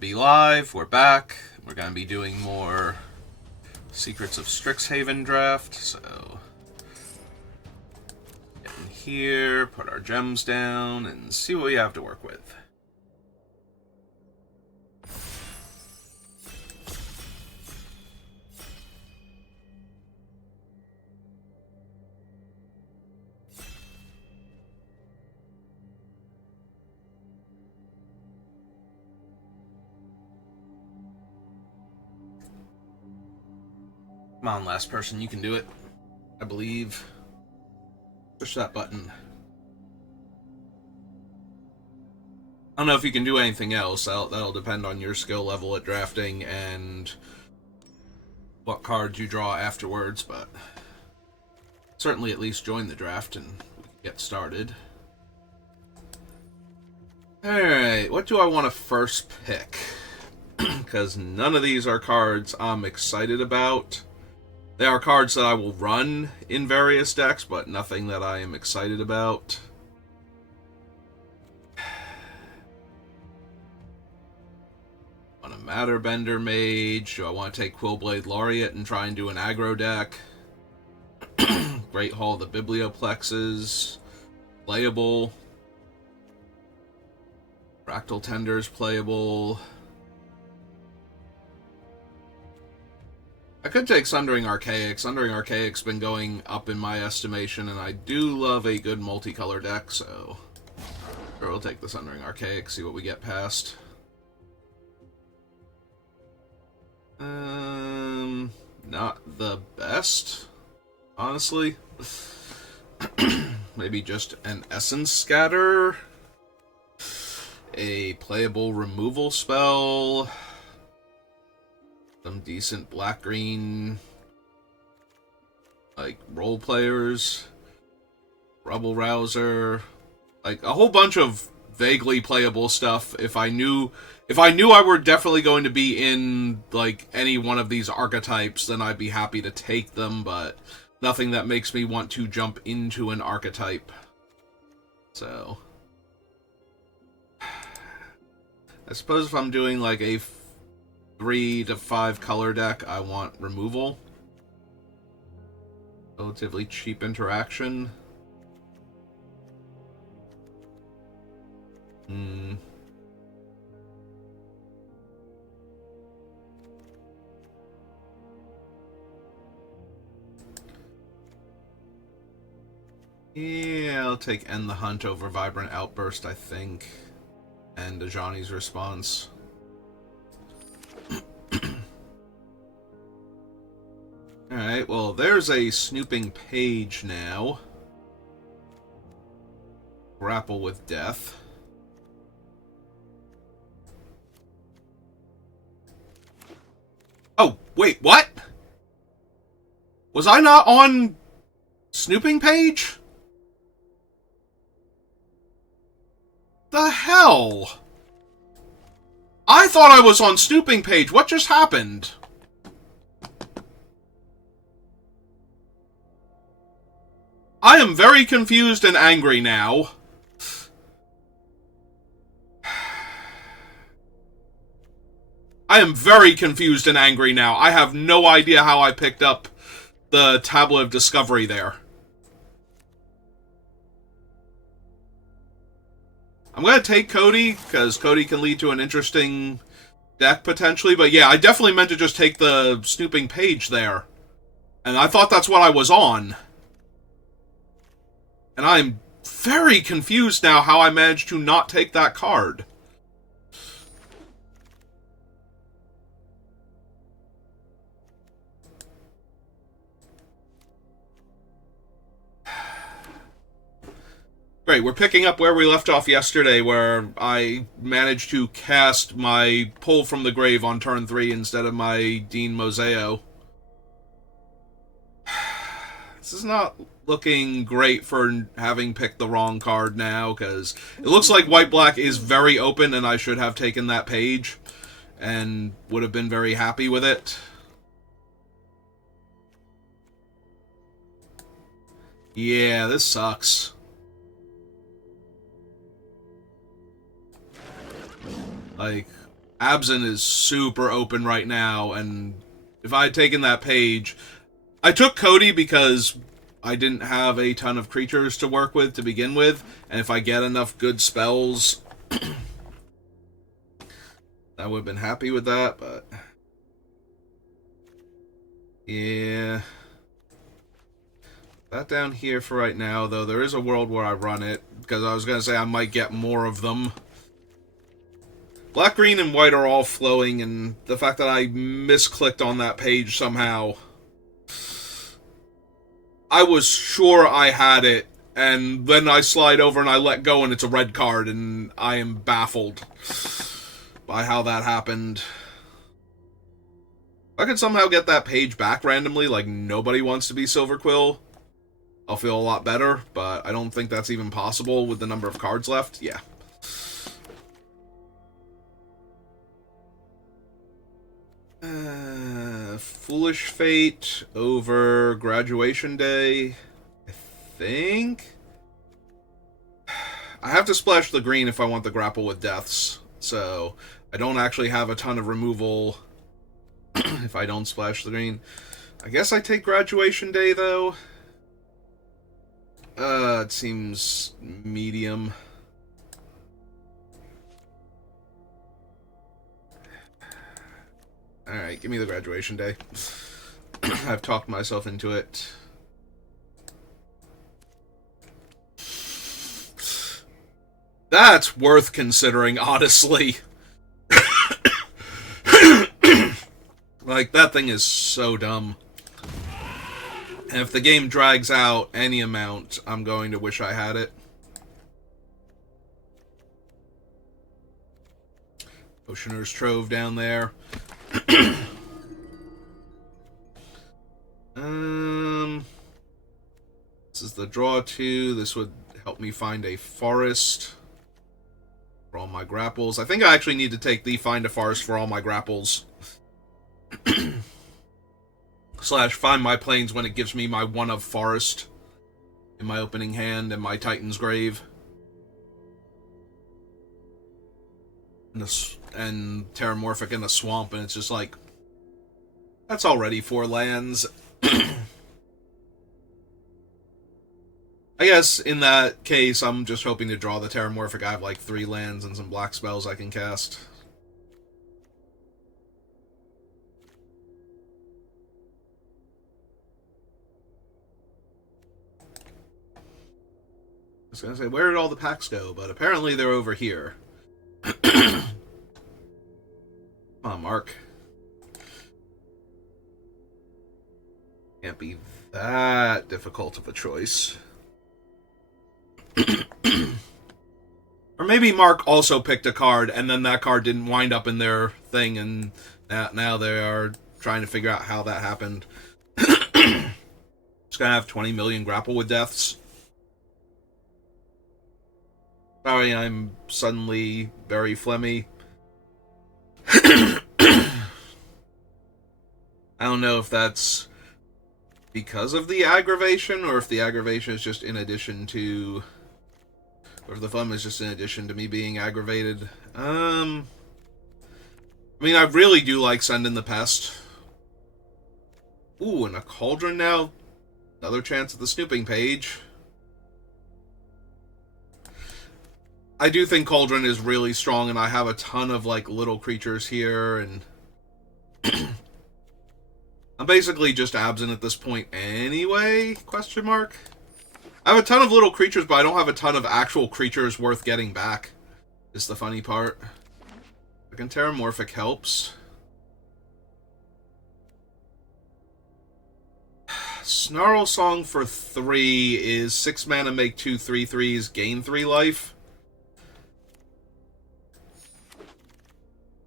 Be live, we're back. We're going to be doing more Secrets of Strixhaven draft, so get in here, put our gems down, and see what we have to work with. Come on, last person, you can do it. I believe. Push that button. I don't know if you can do anything else. That'll depend on your skill level at drafting and what cards you draw afterwards, but certainly at least join the draft and we can get started. Alright, what do I want to first pick? Because none of these are cards I'm excited about. They are cards that I will run in various decks, but nothing that I am excited about. Want a Matterbender Mage? Do I want to take Quillblade Laureate and try and do an aggro deck? Great Hall of the Biblioplexes. Playable. Fractal Tenders playable. I could take Sundering Archaic. Sundering Archaic's been going up in my estimation, and I do love a good multicolor deck, so sure, we'll take the Sundering Archaic, see what we get past. Not the best, honestly. Maybe just an Essence Scatter, a playable removal spell, some decent black-green, like, role players, Rebel Rouser, like, a whole bunch of vaguely playable stuff. If I knew I were definitely going to be in, like, any one of these archetypes, then I'd be happy to take them, but nothing that makes me want to jump into an archetype. So I suppose if I'm doing, like, a 3 to 5 color deck, I want removal. Relatively cheap interaction. Yeah, I'll take End the Hunt over Vibrant Outburst, I think. And Ajani's Response. Alright, well, there's a Snooping Page now. Grapple with Death. Oh, wait, what? Was I not on Snooping Page? The hell? I thought I was on Snooping Page. What just happened? I am very confused and angry now. I am very confused and angry now. I have no idea how I picked up the Tablet of Discovery there. I'm going to take Cody, because Cody can lead to an interesting deck, potentially. But yeah, I definitely meant to just take the Snooping Page there. And I thought that's what I was on. And I'm very confused now how I managed to not take that card. Great, we're picking up where we left off yesterday, where I managed to cast my Pull from the Grave on turn 3 instead of my Dean Moseo. This is not looking great for having picked the wrong card now, because it looks like White-Black is very open, and I should have taken that page, and would have been very happy with it. Yeah, this sucks. Like, Absent is super open right now, and if I had taken that page... I took Cody because I didn't have a ton of creatures to work with to begin with, and if I get enough good spells, I would have been happy with that, but... yeah... that down here for right now, though there is a world where I run it, because I was going to say I might get more of them. Black, green, and white are all flowing, and the fact that I misclicked on that page somehow... I was sure I had it, and then I slide over and I let go and it's a red card, and I am baffled by how that happened. If I could somehow get that page back randomly, like nobody wants to be Silver Quill, I'll feel a lot better, but I don't think that's even possible with the number of cards left. Yeah. Foolish Fate over Graduation Day, I think. I have to splash the green if I want the Grapple with Deaths, so I don't actually have a ton of removal if I don't splash the green. I guess I take Graduation Day, though. It seems medium. Alright, give me the Graduation Day. I've talked myself into it. That's worth considering, honestly. Like, that thing is so dumb. And if the game drags out any amount, I'm going to wish I had it. Oceaner's Trove down there. This is the draw 2. This would help me find a forest for all my grapples. I think I actually need to take the find a forest for all my grapples. Slash find my plains when it gives me my 1 of forest in my opening hand and my Titan's Grave. And Terramorphic in the swamp, and it's just like, that's already 4 lands. I guess in that case, I'm just hoping to draw the Terramorphic. I have like 3 lands and some black spells I can cast. I was going to say, where did all the packs go? But apparently they're over here. Come on, Mark. Can't be that difficult of a choice. Or maybe Mark also picked a card, and then that card didn't wind up in their thing, and now they are trying to figure out how that happened. Just gonna have 20 million grapple with deaths. Sorry, I'm suddenly very phlegmy. I don't know if that's because of the aggravation, or if the aggravation is just in addition to... or if the phlegm is just in addition to me being aggravated. I mean, I really do like Sending the Pest. Ooh, and a Cauldron now. Another chance at the snooping page. I do think Cauldron is really strong, and I have a ton of, like, little creatures here, and... I'm basically just Absent at this point anyway, question mark? I have a ton of little creatures, but I don't have a ton of actual creatures worth getting back, is the funny part. Fucking Terramorphic helps. Snarl Song for 3 is 6 mana, make 2 3/3s, gain 3 life.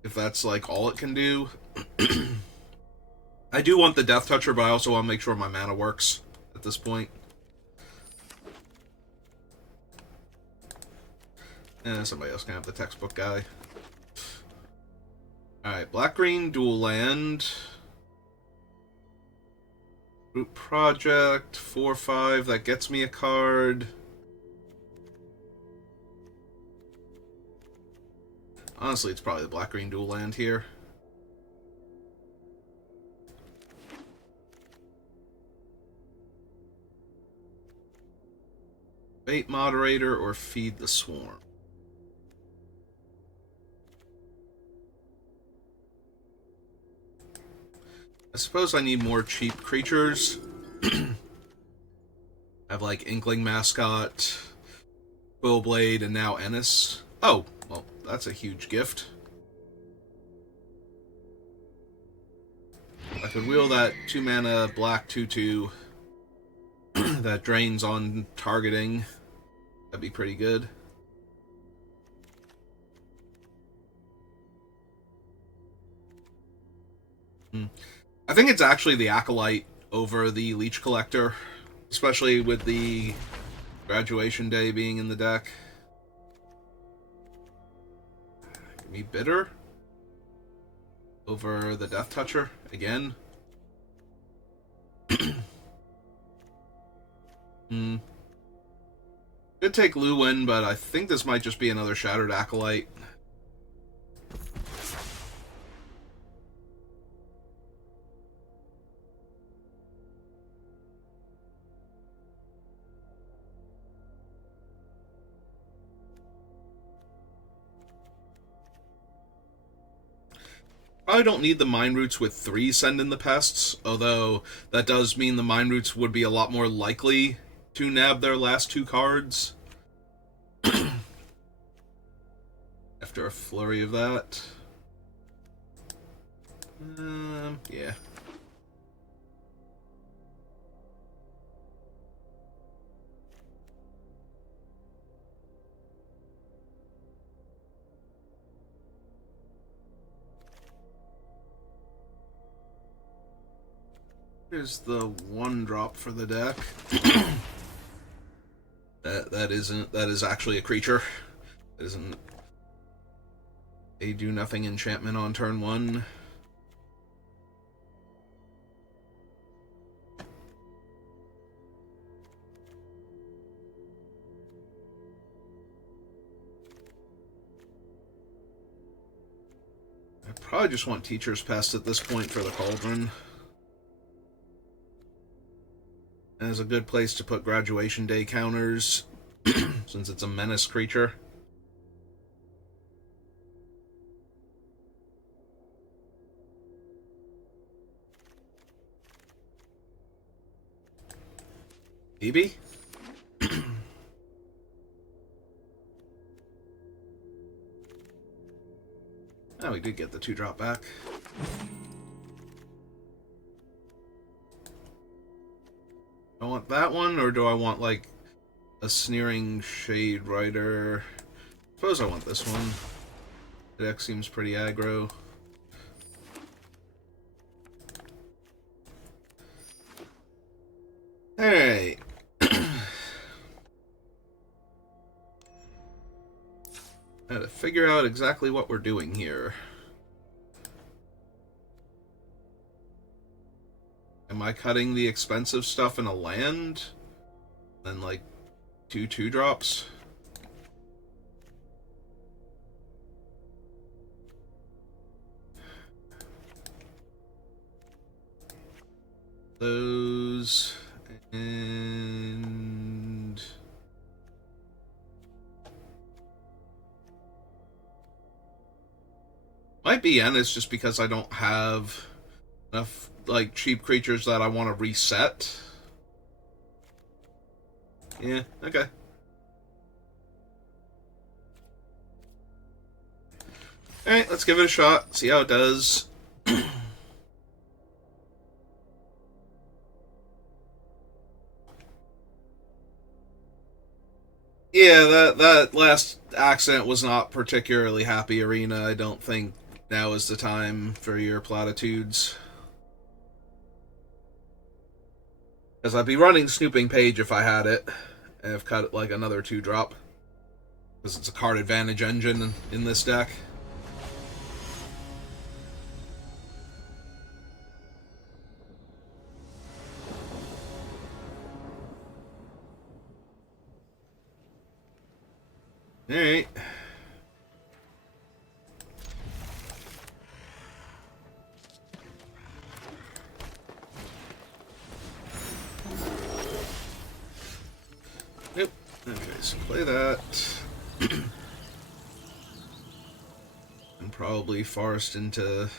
If that's, like, all it can do. I do want the Death Toucher, but I also want to make sure my mana works at this point. Somebody else can have the textbook guy. Alright, black-green, dual land. Root Project, 4/5, that gets me a card. Honestly, it's probably the black-green dual land here. Bait Moderator or Feed the Swarm. I suppose I need more cheap creatures. I have like Inkling Mascot, Quillblade, and now Ennis. Oh, well, that's a huge gift. I could wheel that 2-mana black 2/2 that drains on targeting. That'd be pretty good. I think it's actually the Acolyte over the Leech Collector, especially with the Graduation Day being in the deck. Give me Bitter over the Death Toucher again. Could take Luwin, but I think this might just be another Shattered Acolyte. Probably don't need the Mind Roots with 3 Send in the Pests, although that does mean the Mind Roots would be a lot more likely to nab their last 2 cards. After a flurry of that. Yeah. Here's the 1-drop for the deck. that is actually a creature. That isn't a do nothing enchantment on turn 1. I probably just want Teacher's Pest at this point for the Cauldron. And it's a good place to put Graduation Day counters, since it's a menace creature. Maybe? Oh, we did get the 2-drop back. I want that one, or do I want, like, a Sneering Shade Rider? I suppose I want this one. The deck seems pretty aggro. Alright. Gotta figure out exactly what we're doing here. Am I cutting the expensive stuff in a land? Then, like, 2 2-drops? Those... and... might be Ennis just because I don't have enough, like, cheap creatures that I want to reset. Yeah, okay. Alright, let's give it a shot, see how it does. Yeah, that last accent was not particularly happy, Arena. I don't think now is the time for your platitudes. Because I'd be running Snooping Page if I had it. And I've cut it like another 2-drop. Because it's a card advantage engine in this deck. Alright. Okay, so play that. And probably forest into...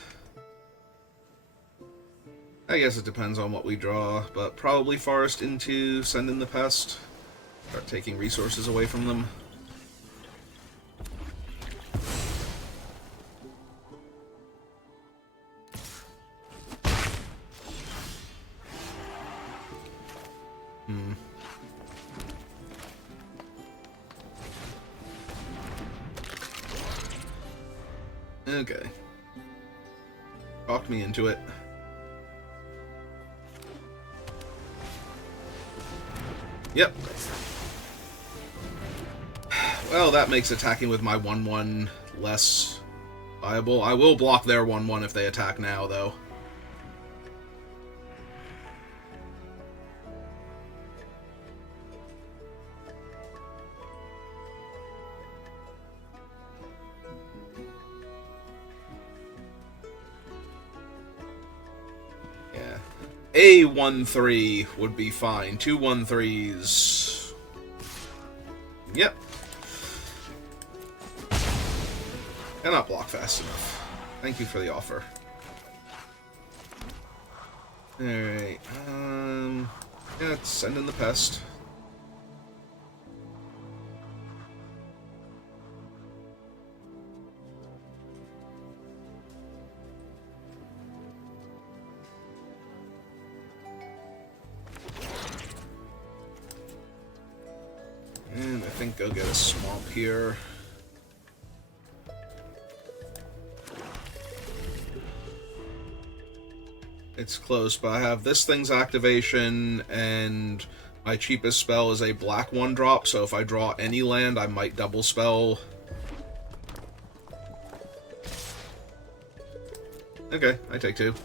I guess it depends on what we draw, but probably forest into send in the pest. Start taking resources away from them. Okay. Talked me into it. Yep. Well, that makes attacking with my 1/1 less viable. I will block their 1/1 if they attack now, though. Yeah. A 1/3 would be fine. 2 1/3s. Yep. Cannot block fast enough. Thank you for the offer. Alright, yeah, let's send in the pest. And I think go get a swamp here. It's close, but I have this thing's activation, and my cheapest spell is a black 1-drop, so if I draw any land, I might double spell. Okay, I take 2.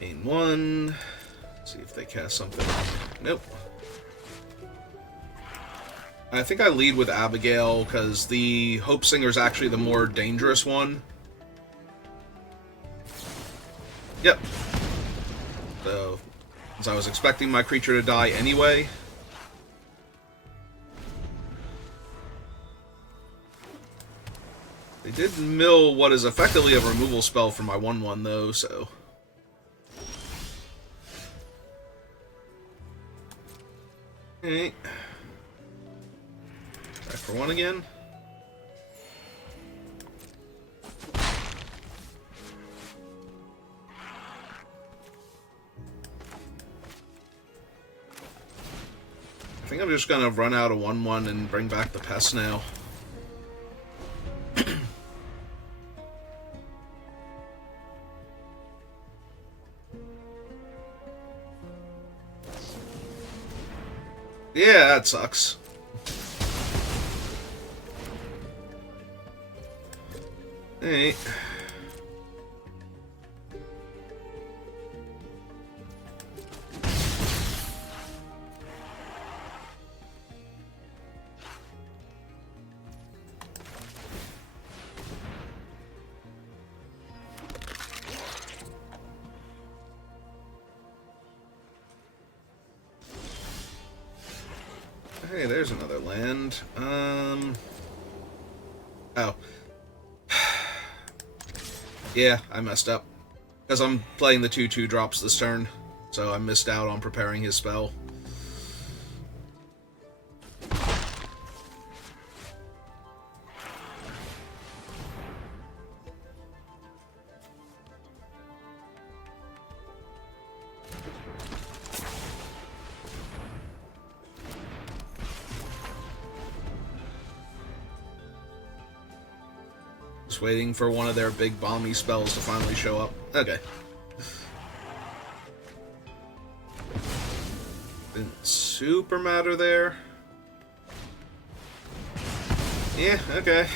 Main 1. See if they cast something. Nope. I think I lead with Abigail, because the Hope Singer is actually the more dangerous one. Yep. So, since I was expecting my creature to die anyway... They did mill what is effectively a removal spell for my 1/1, though, so... Okay. Try for 1 again. I think I'm just gonna run out of 1/1 and bring back the pest now. Yeah, that sucks. Hey. Hey, there's another land. Oh. Yeah, I messed up. Because I'm playing the 2/2 drops this turn. So I missed out on preparing his spell. Just waiting for one of their big bomby spells to finally show up. Okay. Didn't super matter there. Yeah, okay.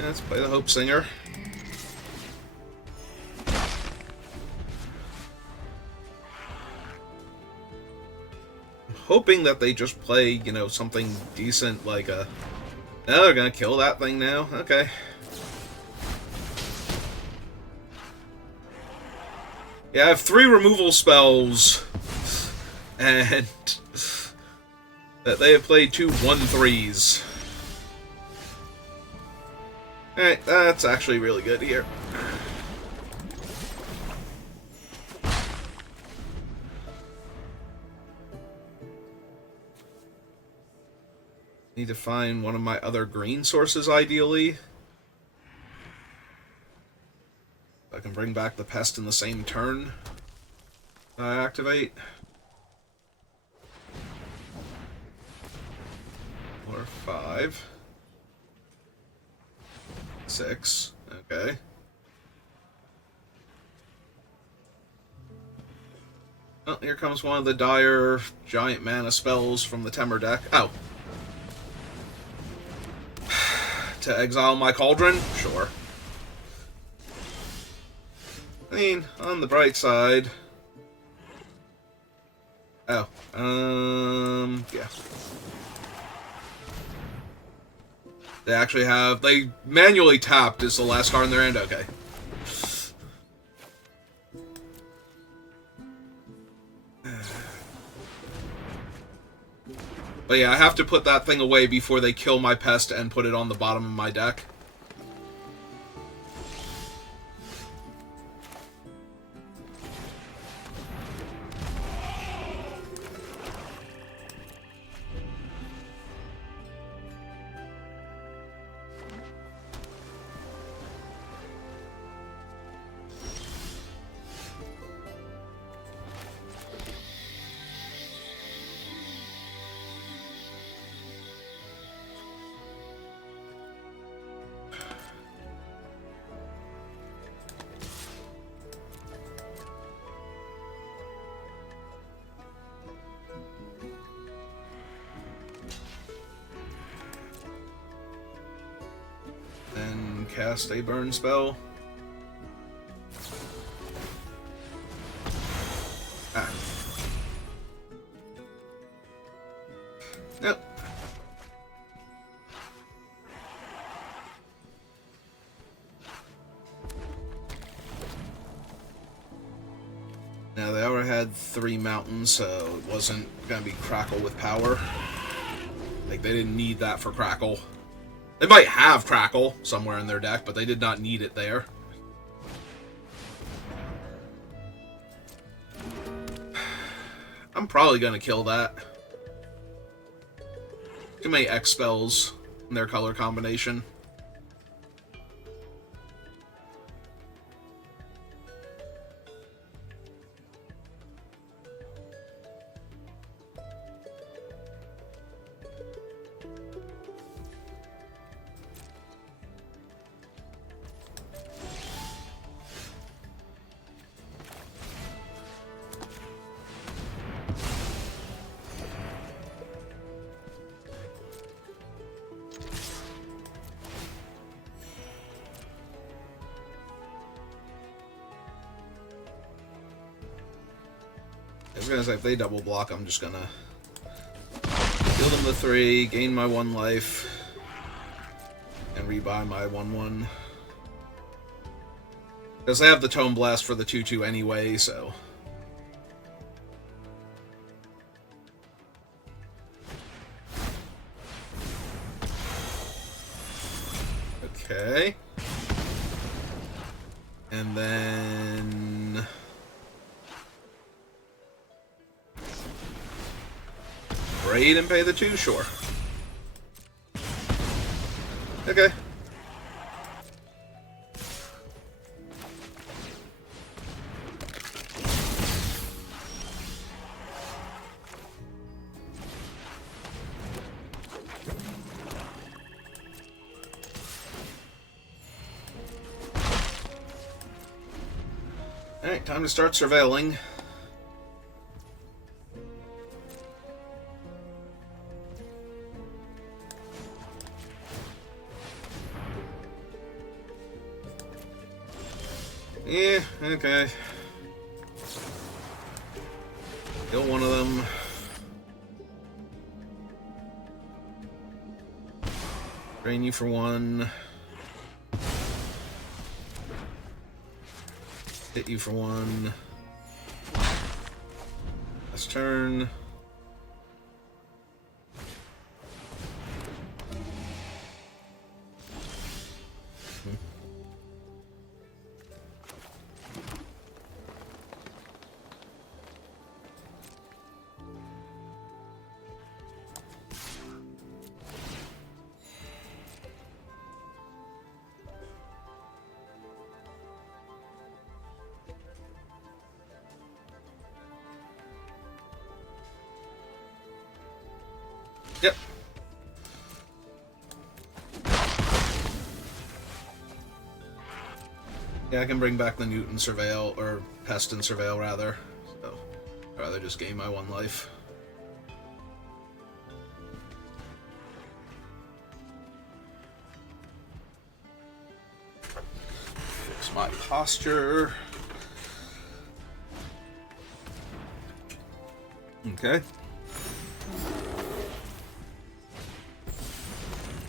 Yeah, let's play the Hope Singer. I'm hoping that they just play, you know, something decent like a... Oh, they're gonna kill that thing now? Okay. Yeah, I have 3 removal spells, and that they have played 2 1/3s. Alright, that's actually really good here. Need to find one of my other green sources, ideally. I can bring back the pest in the same turn I activate. 4, 5. 6. Okay. Oh, here comes one of the dire giant mana spells from the Temur deck. Oh. To exile my Cauldron? Sure. I mean, on the bright side... Oh. Yeah. They actually have... They manually tapped is the last card in their hand? Okay. But yeah, I have to put that thing away before they kill my pest and put it on the bottom of my deck. Cast a burn spell. Ah. Yep. Now, they already had 3 mountains, so it wasn't gonna be Crackle with power. Like, they didn't need that for Crackle. They might have Crackle somewhere in their deck, but they did not need it there. I'm probably going to kill that. Too many X spells in their color combination. I was gonna say, if they double block, I'm just gonna kill them the 3, gain my 1 life, and rebuy my 1/1. Because they have the Tome Blast for the 2/2 anyway, so... Okay. And then... Raid and pay the 2? Sure. Okay. Alright, time to start surveilling. Yeah, okay. Kill one of them. Drain you for one. Hit you for one. Last turn. Yep. Yeah, I can bring back the Newt and Surveil, or Pest and Surveil, rather. So, I'd rather just gain my one life. Fix my posture. Okay.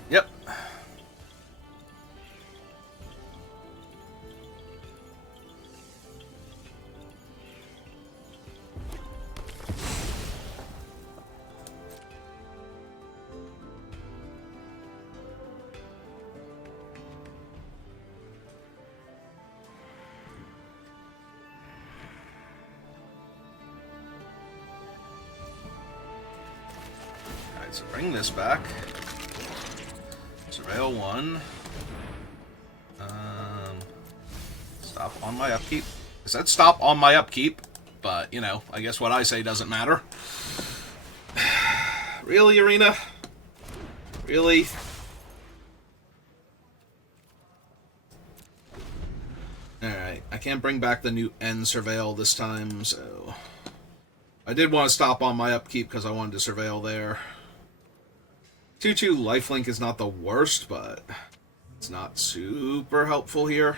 Yep. Alright, so bring this back. Surveil one. Stop on my upkeep. I said stop on my upkeep, but, you know, I guess what I say doesn't matter. Really, Arena? Really? Alright, I can't bring back the Newt and Surveil this time, so... I did want to stop on my upkeep because I wanted to Surveil there. 2/2 lifelink is not the worst, but it's not super helpful here.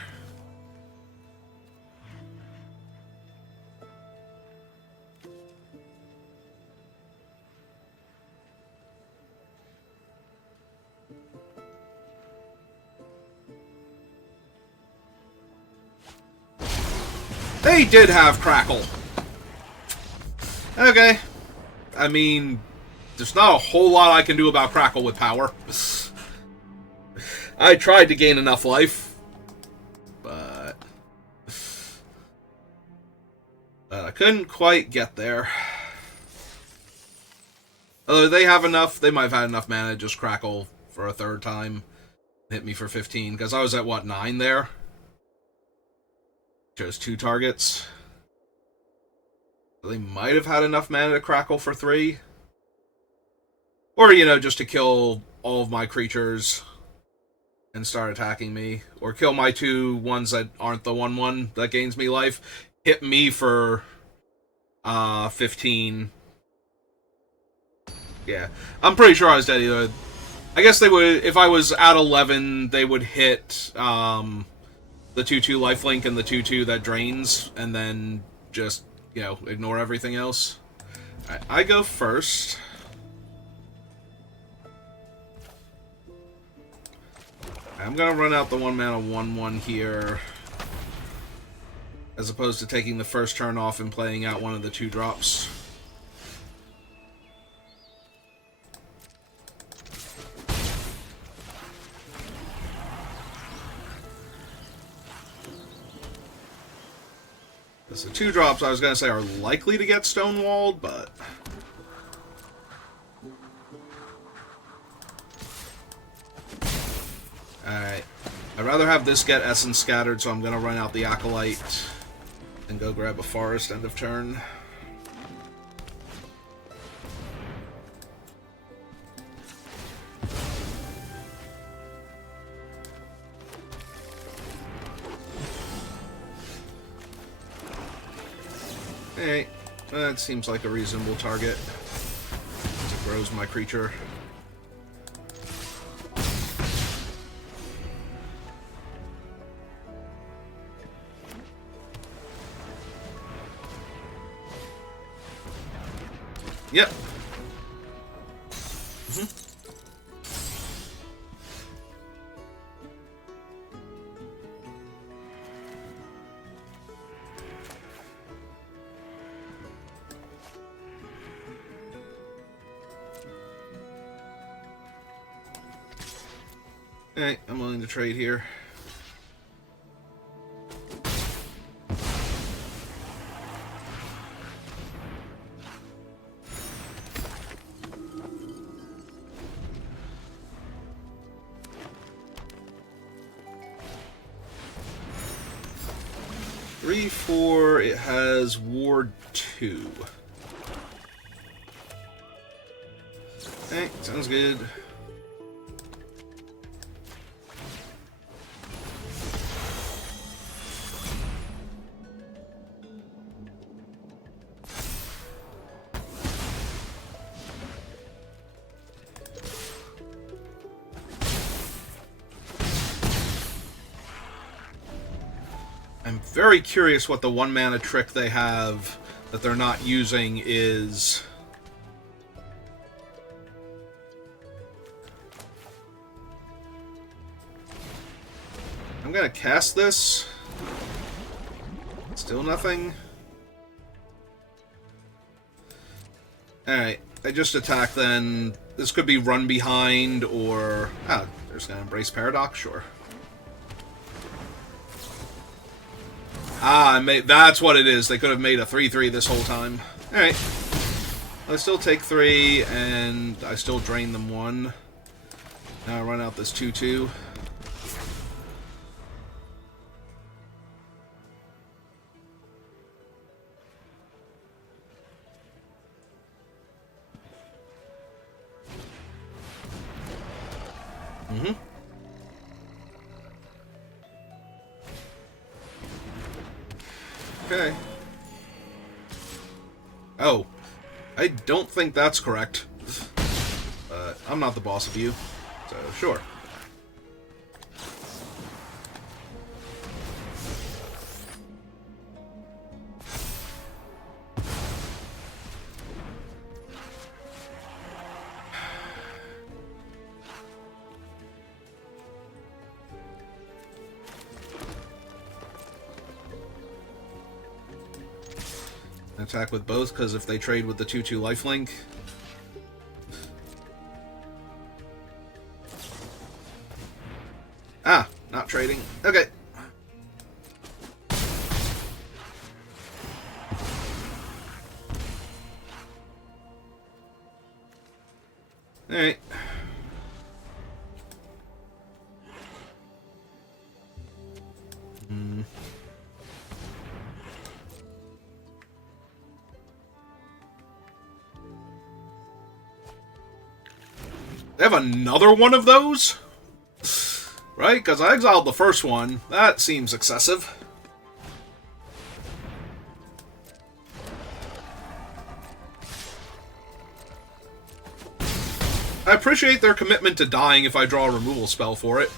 They did have Crackle. Okay. I mean, there's not a whole lot I can do about Crackle with power. I tried to gain enough life, but I couldn't quite get there. Although they have enough, they might have had enough mana to just Crackle for a third time. Hit me for 15, because I was at, what, 9 there? Chose 2 targets. So they might have had enough mana to Crackle for 3. Or, you know, just to kill all of my creatures and start attacking me. Or kill my 2 ones that aren't the 1/1 that gains me life. Hit me for 15. Yeah. I'm pretty sure I was dead either. I guess they would, if I was at 11, they would hit the 2/2 lifelink and the 2/2 that drains, and then just, you know, ignore everything else. Alright, I go first. I'm gonna run out the 1 mana 1/1 here, as opposed to taking the first turn off and playing out one of the 2 drops. Because the 2 drops I was gonna say are likely to get stonewalled, but alright. I'd rather have this get Essence scattered, so I'm going to run out the Acolyte and go grab a Forest end of turn. Hey, that seems like a reasonable target. It grows my creature. Yep. Alright, I'm willing to trade here. Three, four, it has Ward 2. Okay, sounds good. I'm very curious what the 1-mana trick they have that they're not using is. I'm gonna cast this. Still nothing. Alright, I just attack then. This could be run behind or... Ah, they're just gonna embrace Paradox, sure. Ah, that's what it is. They could have made a 3/3 this whole time. Alright. I still take 3, and I still drain them 1. Now I run out this 2/2. Okay. Oh. I don't think that's correct. But I'm not the boss of you. So, sure. Attack with both, because if they trade with the 2/2 lifelink... Ah, not trading. Okay. Alright. They have another one of those? Right? Because I exiled the first one. That seems excessive. I appreciate their commitment to dying if I draw a removal spell for it.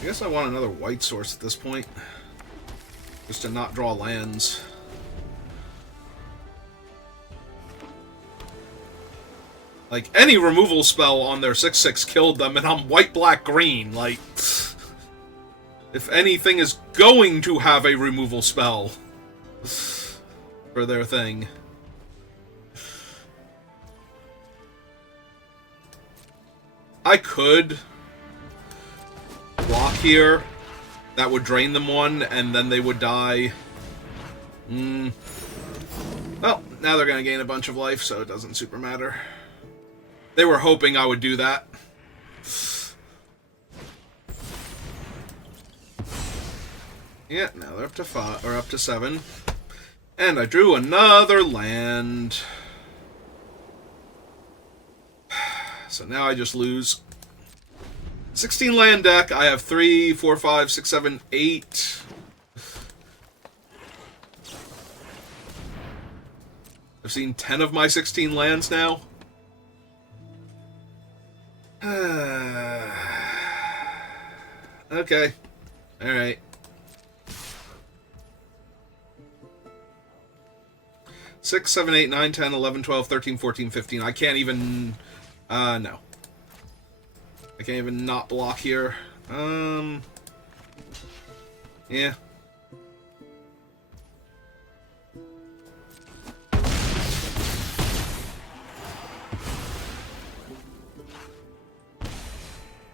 I guess I want another white source at this point. Just to not draw lands. Like, any removal spell on their 6/6 killed them, and I'm white, black, green. Like, if anything is going to have a removal spell for their thing. I could block here. That would drain them 1, and then they would die. Well, now they're going to gain a bunch of life, so it doesn't super matter. They were hoping I would do that. Yeah, now they're up to 5, or up to 7. And I drew another land. So now I just lose. 16 land deck. I have 3, 4, 5, 6, 7, 8. I've seen 10 of my 16 lands now. Okay. Alright. 6, 7, 8, 9, 10, 11, 12, 13, 14, 15. I can't even... no. I can't even not block here. Yeah.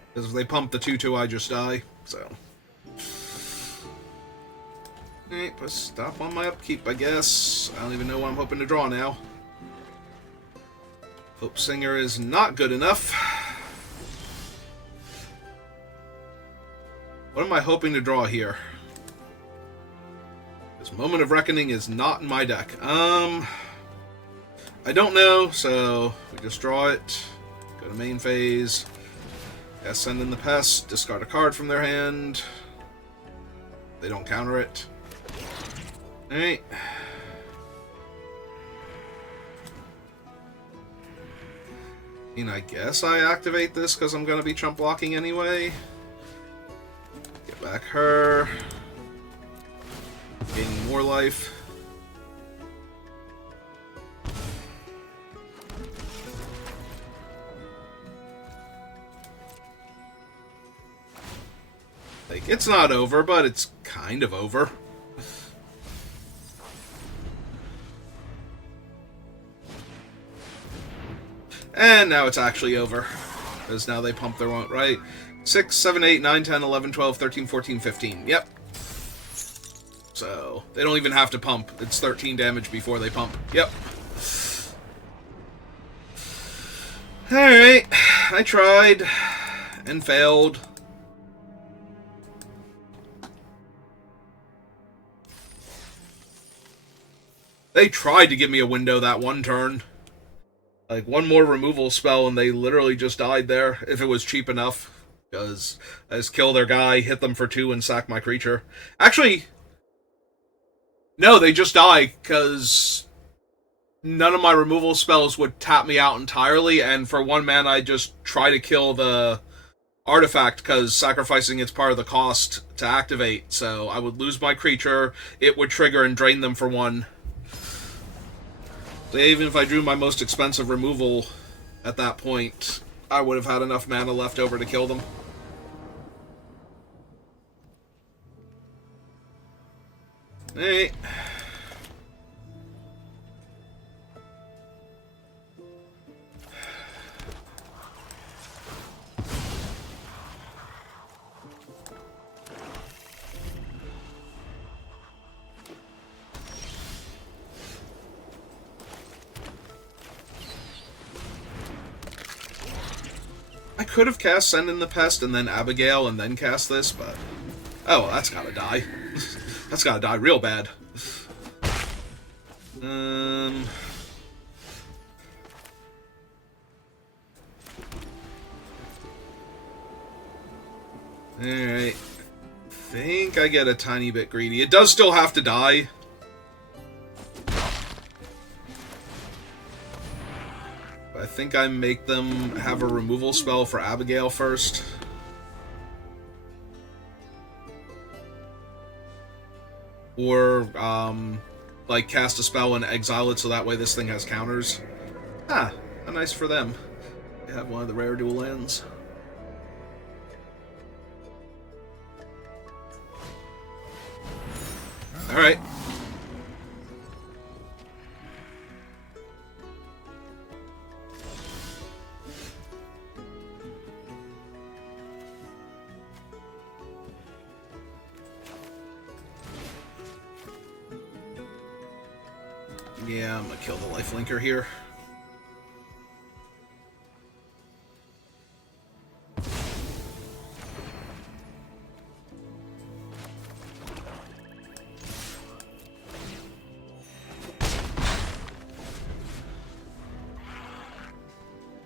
Because if they pump the 2-2, I just die, so... Alright, let's stop on my upkeep, I guess. I don't even know what I'm hoping to draw now. Hope Singer is not good enough. What am I hoping to draw here? This Moment of Reckoning is not in my deck. I don't know, so we just draw it. Go to main phase. Cast Send in the Pest. Discard a card from their hand. They don't counter it. Alright. I mean, I guess I activate this because I'm going to be chump blocking anyway. Get back her. Gaining more life. Like, it's not over, but it's kind of over. And now it's actually over. Because now they pump their one, right? 6, 7, 8, 9, 10, 11, 12, 13, 14, 15. Yep. So, they don't even have to pump. It's 13 damage before they pump. Yep. Alright. I tried. And failed. They tried to give me a window that one turn. Like, one more removal spell and they literally just died there, if it was cheap enough. Because I just kill their guy, hit them for 2, and sack my creature. Actually, no, they just die, because none of my removal spells would tap me out entirely, and for 1 mana I just try to kill the artifact, because sacrificing it's part of the cost to activate. So I would lose my creature, it would trigger and drain them for 1. So even if I drew my most expensive removal at that point, I would have had enough mana left over to kill them. Alright. I could have cast Send in the Pest and then Abigail and then cast this, but... Oh, well, that's gotta die. That's gotta die real bad. Alright. I think I get a tiny bit greedy. It does still have to die. I think I make them have a removal spell for Abigail first. Or, like, cast a spell and exile it so that way this thing has counters. Ah, nice for them. They have one of the rare dual lands. Alright. Yeah, I'm gonna kill the lifelinker here.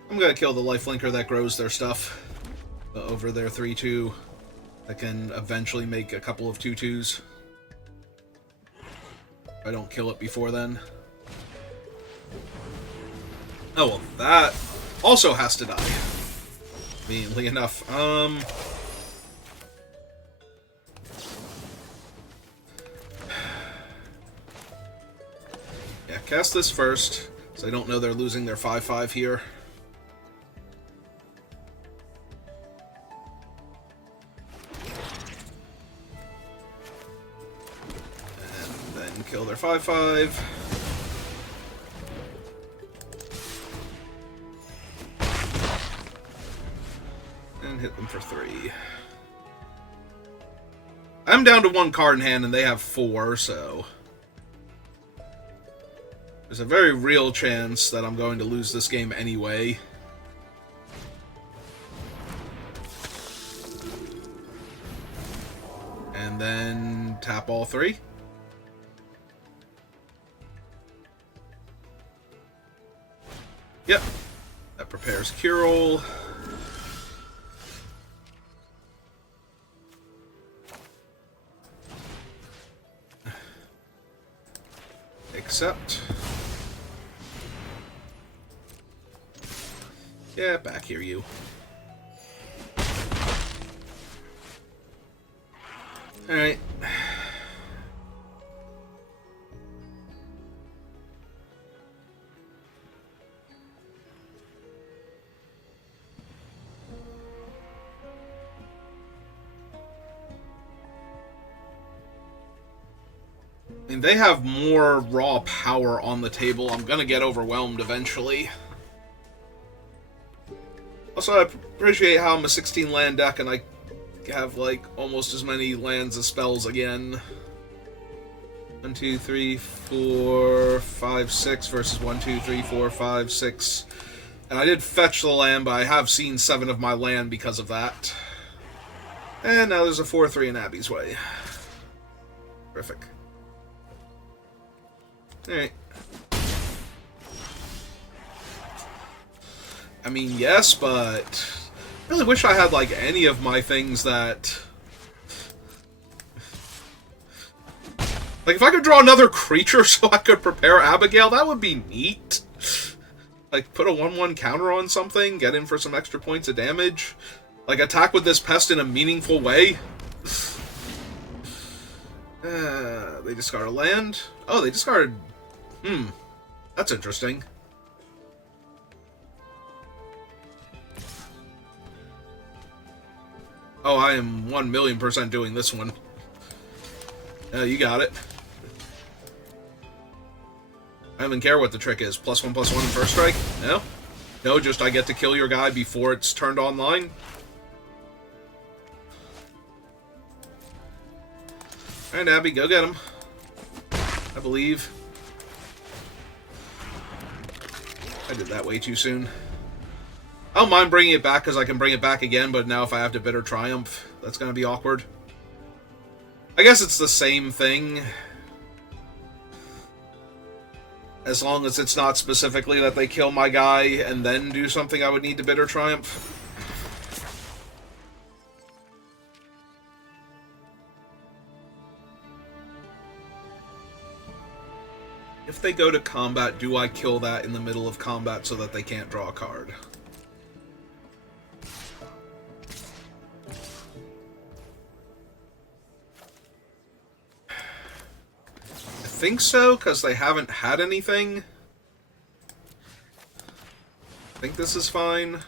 I'm gonna kill the lifelinker that grows their stuff. over their 3-2. I can eventually make a couple of 2-2s. If I don't kill it before then. Oh, well, that also has to die. Conveniently enough. Yeah, cast this first, so I don't know they're losing their 5-5 here. And then kill their 5-5. And hit them for 3. I'm down to 1 card in hand, and they have 4, so... there's a very real chance that I'm going to lose this game anyway. And then tap all 3. Yep. That prepares Curel. Accept. Yeah, back here, you. Alright. I mean, they have more raw power on the table. I'm gonna get overwhelmed eventually. Also, I appreciate how I'm a 16 land deck and I have, like, almost as many lands as spells again. 1, 2, 3, 4, 5, 6 versus 1, 2, 3, 4, 5, 6. And I did fetch the land, but I have seen 7 of my land because of that. And now there's a 4-3 in Abby's way. Terrific. Alright. I mean, yes, but I really wish I had, like, any of my things that... like, if I could draw another creature so I could prepare Abigail, that would be neat. Like, put a 1/1 counter on something, get in for some extra points of damage. Like, attack with this pest in a meaningful way. They discard a land. Oh, they discarded... That's interesting. Oh, I am 1,000,000% doing this one. You got it. I don't even care what the trick is. +1/+1 in first strike? No? No, just I get to kill your guy before it's turned online? Alright, Abby, go get him. I believe. I did that way too soon. I don't mind bringing it back because I can bring it back again, but now if I have to Bitter Triumph, that's going to be awkward. I guess it's the same thing. As long as it's not specifically that they kill my guy and then do something I would need to Bitter Triumph. If they go to combat, do I kill that in the middle of combat so that they can't draw a card? I think so, because they haven't had anything. I think this is fine.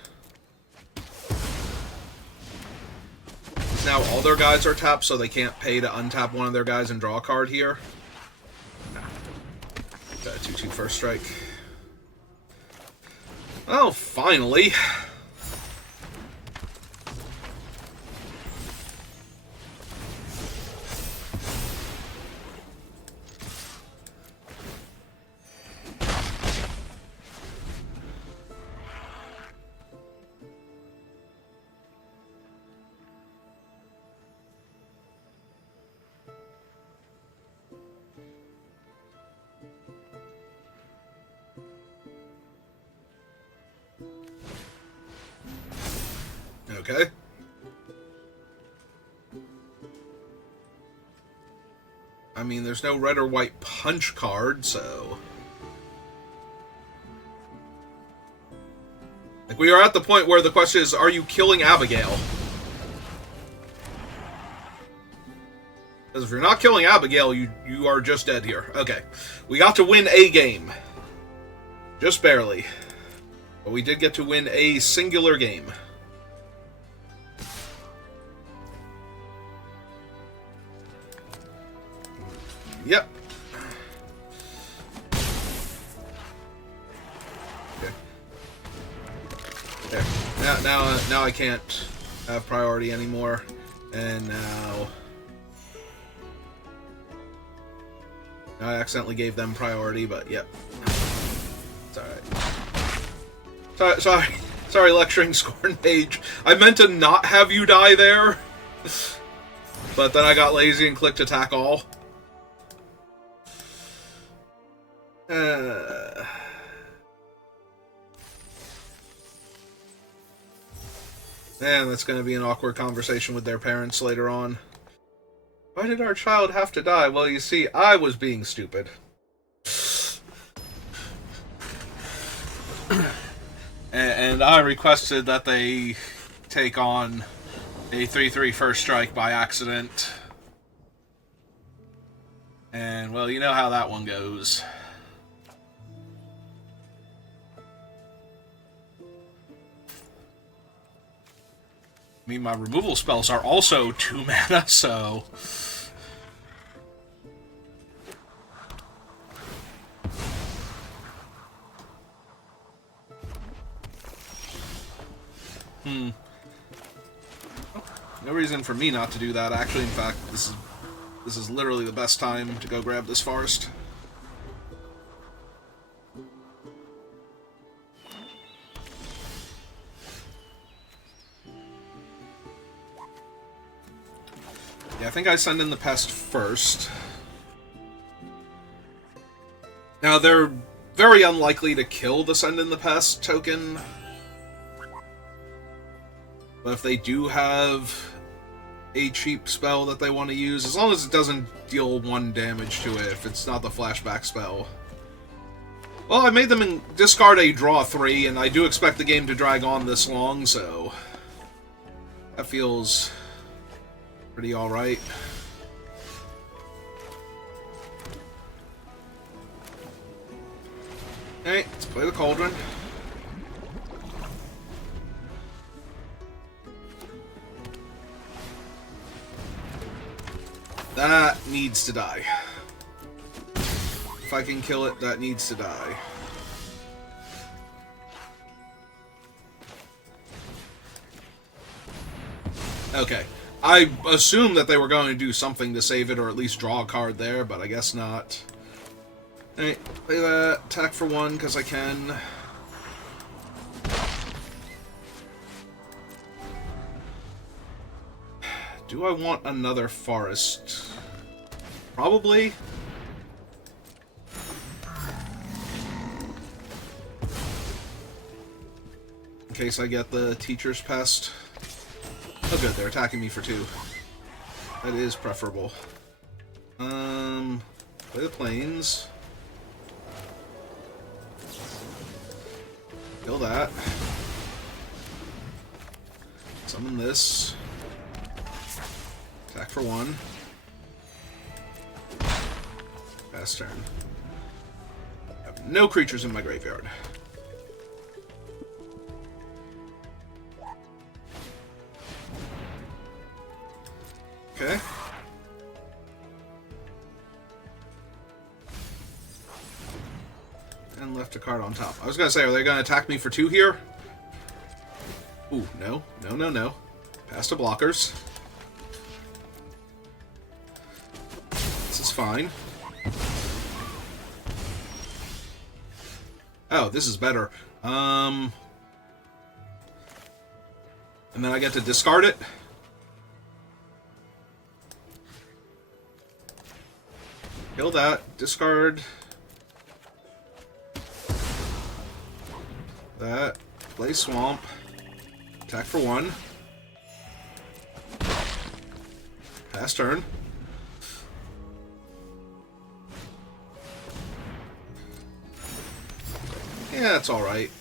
Now all their guys are tapped, so they can't pay to untap one of their guys and draw a card here. Got a 2/2 first strike. Oh, finally. Okay. I mean, there's no red or white punch card, so... Like, we are at the point where the question is, are you killing Abigail? Because if you're not killing Abigail, you are just dead here. Okay. We got to win a game. Just barely. But we did get to win a singular game. Yep. Okay. There. Now I can't have priority anymore. And now I accidentally gave them priority, but yep. It's alright. Sorry, lecturing Scorn Page. I meant to not have you die there. But then I got lazy and clicked attack all. Man, that's going to be an awkward conversation with their parents later on. Why did our child have to die? Well, you see, I was being stupid. And I requested that they take on a 3/3 first strike by accident. And, well, you know how that one goes. I mean, my removal spells are also 2 mana, so... No reason for me not to do that, actually. In fact, this is literally the best time to go grab this forest. Yeah, I think I send in the pest first. Now, they're very unlikely to kill the send in the pest token. But if they do have a cheap spell that they want to use, as long as it doesn't deal 1 damage to it, if it's not the flashback spell. Well, I made them discard a draw 3, and I do expect the game to drag on this long, so that feels pretty alright. Alright, let's play the Cauldron. That needs to die. If I can kill it, that needs to die. Okay. I assumed that they were going to do something to save it, or at least draw a card there, but I guess not. Alright, play that. Attack for 1, because I can. Do I want another forest? Probably. In case I get the teacher's pest. Oh good, they're attacking me for 2. That is preferable. Play the plains. Kill that. Summon this. Attack for 1. Pass turn. I have no creatures in my graveyard. Okay. And left a card on top. I was gonna say, are they gonna attack me for 2 here? Ooh, no. No. Pass to blockers. Fine. Oh, this is better. And then I get to discard it. Kill that. Discard. That. Play Swamp. Attack for 1. Pass turn. Yeah, it's alright.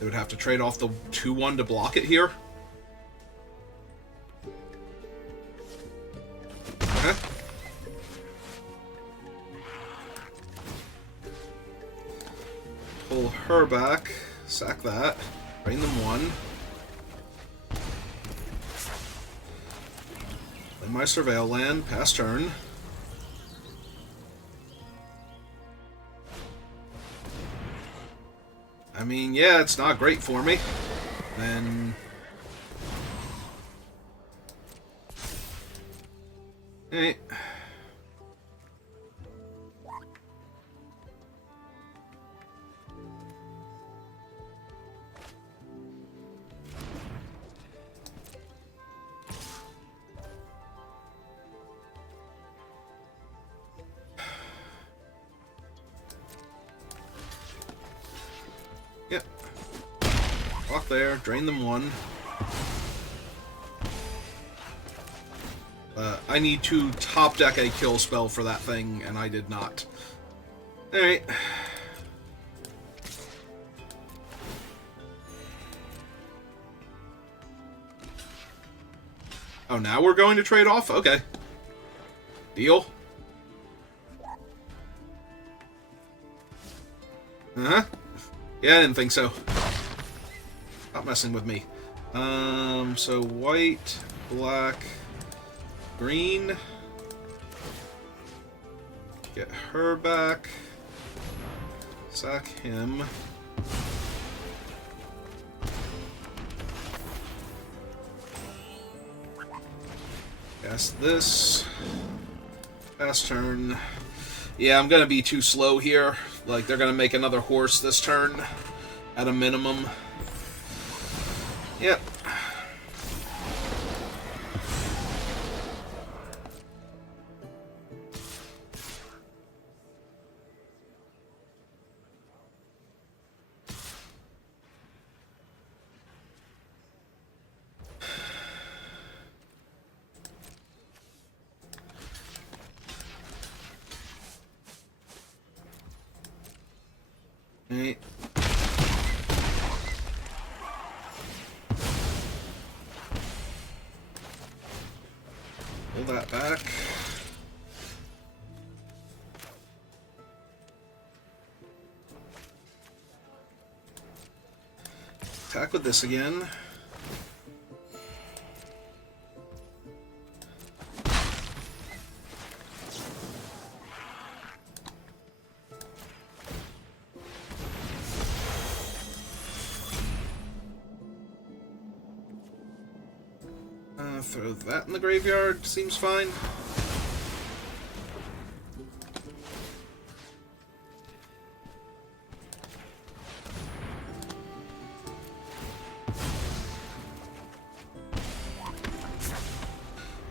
They would have to trade off the 2-1 to block it here. Okay. Pull her back. Sack that. Drain them 1. Play my Surveil land. Pass turn. I mean, yeah, it's not great for me. Then... Hey. Yep. Walk there, drain them 1. I need to top deck a kill spell for that thing, and I did not. Alright. Oh, now we're going to trade off? Okay. Deal. Uh-huh. Yeah, I didn't think so. Stop messing with me. So white, black, green. Get her back. Sack him. Cast this. Pass turn. Yeah, I'm gonna be too slow here. Like, they're gonna make another horse this turn. At a minimum. Yep. Right. Pull that back. Attack with this again. Throw that in the graveyard. Seems fine.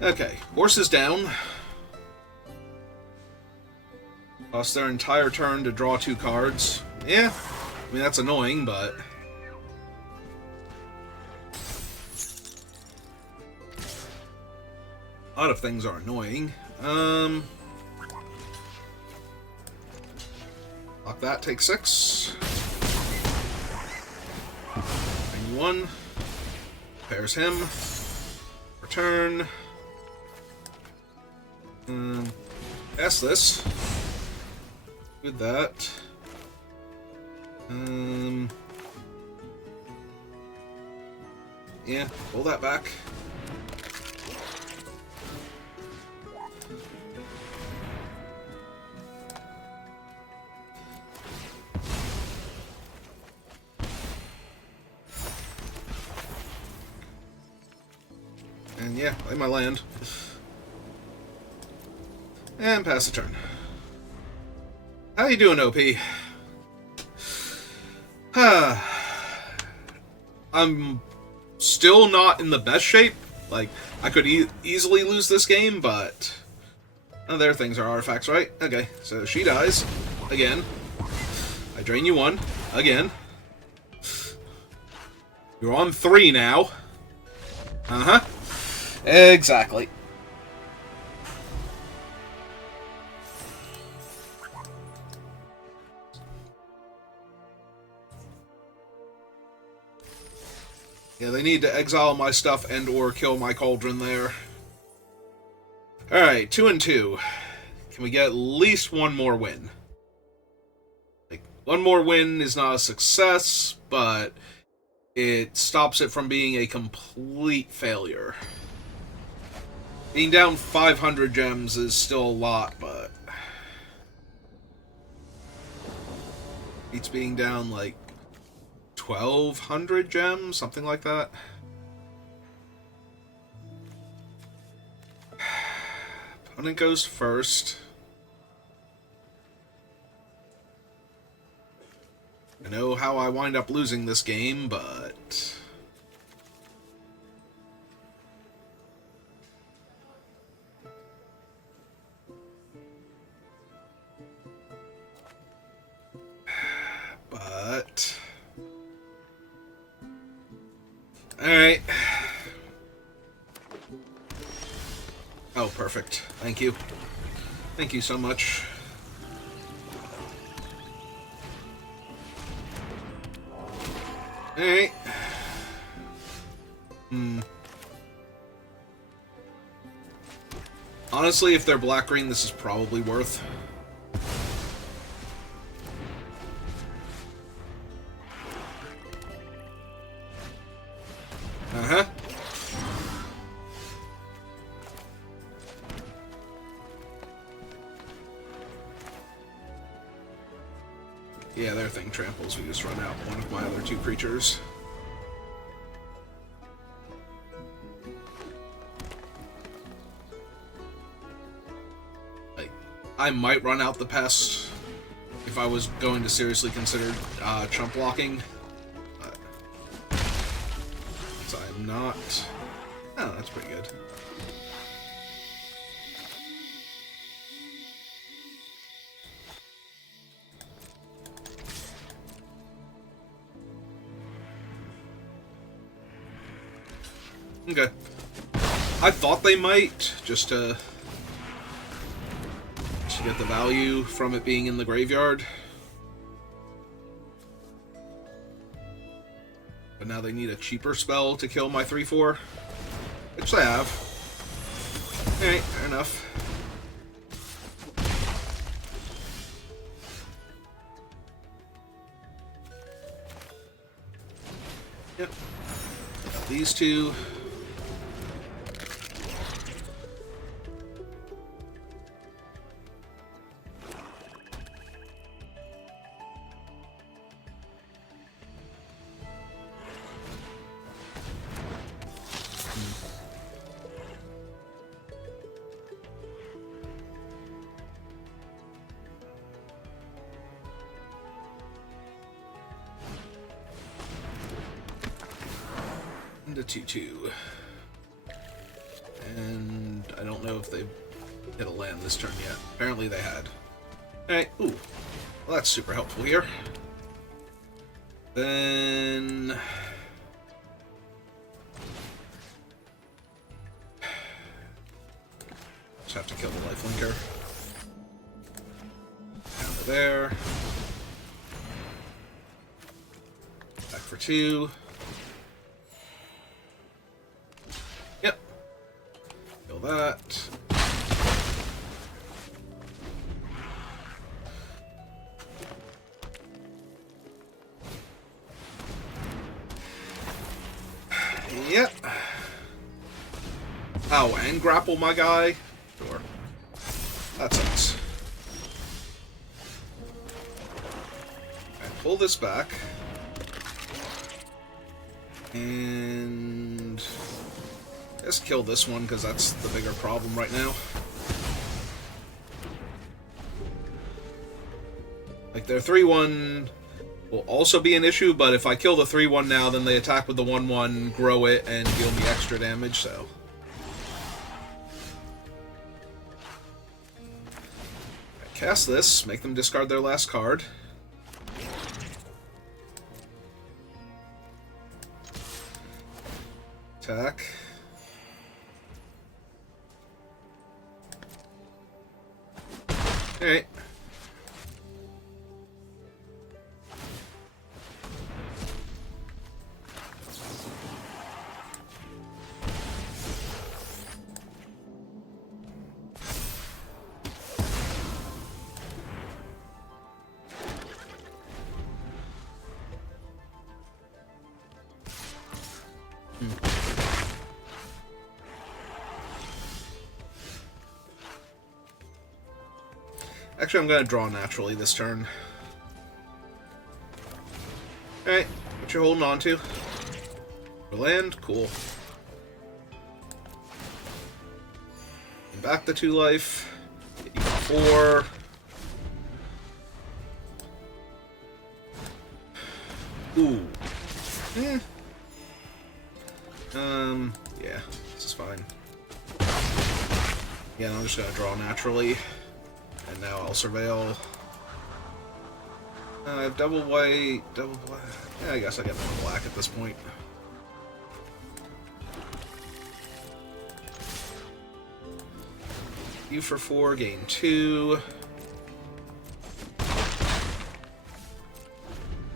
Okay, horse is down. Lost their entire turn to draw 2 cards. Yeah, I mean, that's annoying, but... A lot of things are annoying. Lock that, take 6. Bring 1. Pairs him. Return. Pass this. With that. Yeah, pull that back. And yeah, play my land. And pass the turn. How you doing, OP? I'm still not in the best shape. Like, I could easily lose this game, but... Oh, there, things are artifacts, right? Okay, so she dies. Again. I drain you 1. Again. You're on 3 now. Uh-huh. Exactly. Yeah, they need to exile my stuff and or kill my cauldron there. Alright, 2 and 2. Can we get at least one more win? Like, one more win is not a success, but it stops it from being a complete failure. Being down 500 gems is still a lot, but it's being down like 1,200 gems, something like that. Opponent goes first. I know how I wind up losing this game, but alright. Oh, perfect. Thank you. Thank you so much. Alright. Honestly, if they're black-green, this is probably worth. Uh-huh. Yeah, their thing tramples. We just run out one of my other 2 creatures. I might run out the pest if I was going to seriously consider chump blocking. But so I'm not. Oh, that's pretty good. Okay. I thought they might, just to get the value from it being in the graveyard. But now they need a cheaper spell to kill my 3/4, which they have. Alright, fair enough. Yep. Got these 2. Into 2/2. And I don't know if they've hit a land this turn yet. Apparently they had. Alright, ooh. Well, that's super helpful here. Then just have to kill the lifelinker. Down to there. Back for 2. Yep. Kill that. Yep. Oh, and grapple my guy? Sure. That sucks. I pull this back. And just kill this one, because that's the bigger problem right now. Like, their 3/1 will also be an issue, but if I kill the 3/1 now, then they attack with the 1/1, grow it, and deal me extra damage, so. I cast this, make them discard their last card. attack. Alright. Actually, I'm going to draw naturally this turn. Alright, what you holding on to? Land? Cool. Back the 2 life. Get you 4. Ooh. Yeah, this is fine. Yeah, I'm just gonna draw naturally. And now I'll surveil. I have double white, double black. Yeah, I guess I get more black at this point. You for 4, gain 2.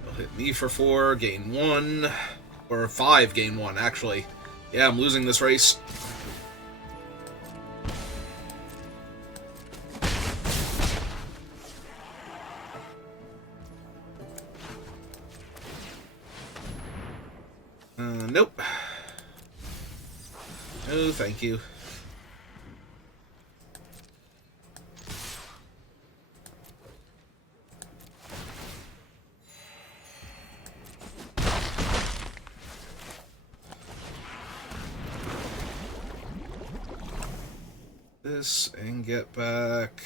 They'll hit me for 4, gain 1. Or 5, gain 1, actually. Yeah, I'm losing this race. Nope. No, thank you. This and get back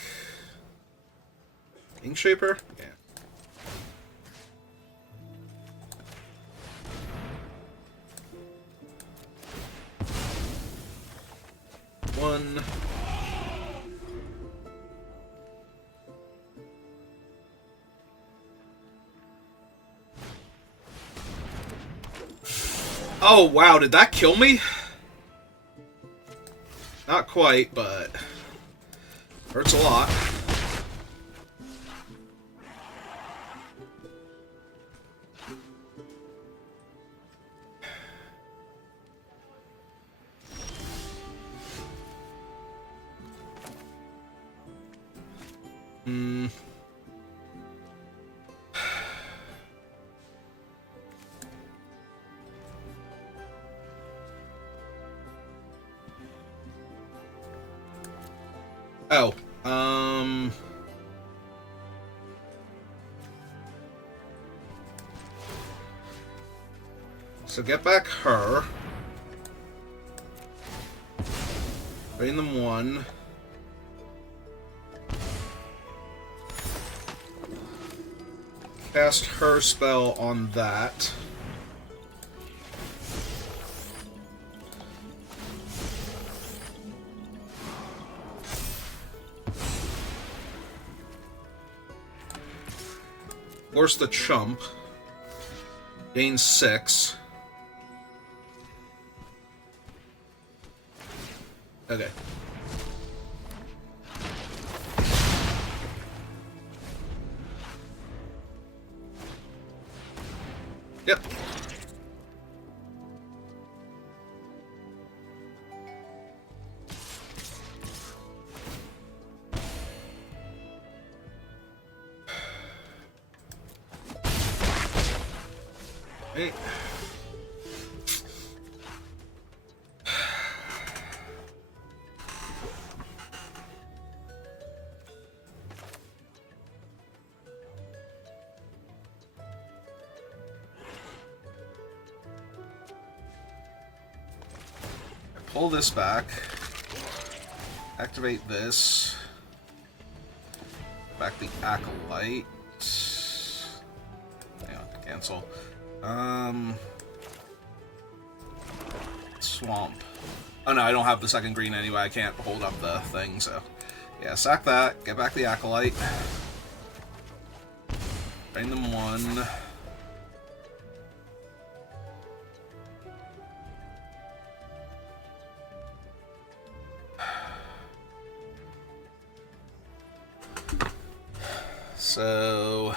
Inkshaper? Yeah. One. Oh wow, did that kill me? Not quite, but hurts a lot. Oh, so get back her. Drain them 1. Cast her spell on that. Force the chump. Gain 6. Okay. Yep. Hey. Pull this back. Activate this. Back the Acolyte. Hang on, cancel. Swamp. Oh no, I don't have the second green anyway. I can't hold up the thing, so... Yeah, sack that. Get back the Acolyte. Drain them 1. So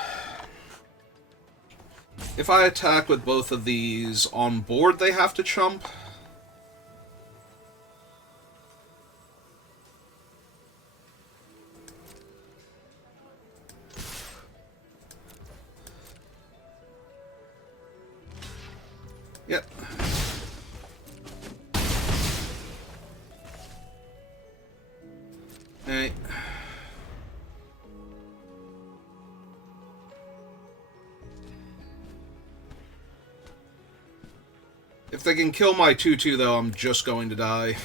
if I attack with both of these on board, they have to chump. Yep. Alright. If they can kill my 2/2, though, I'm just going to die.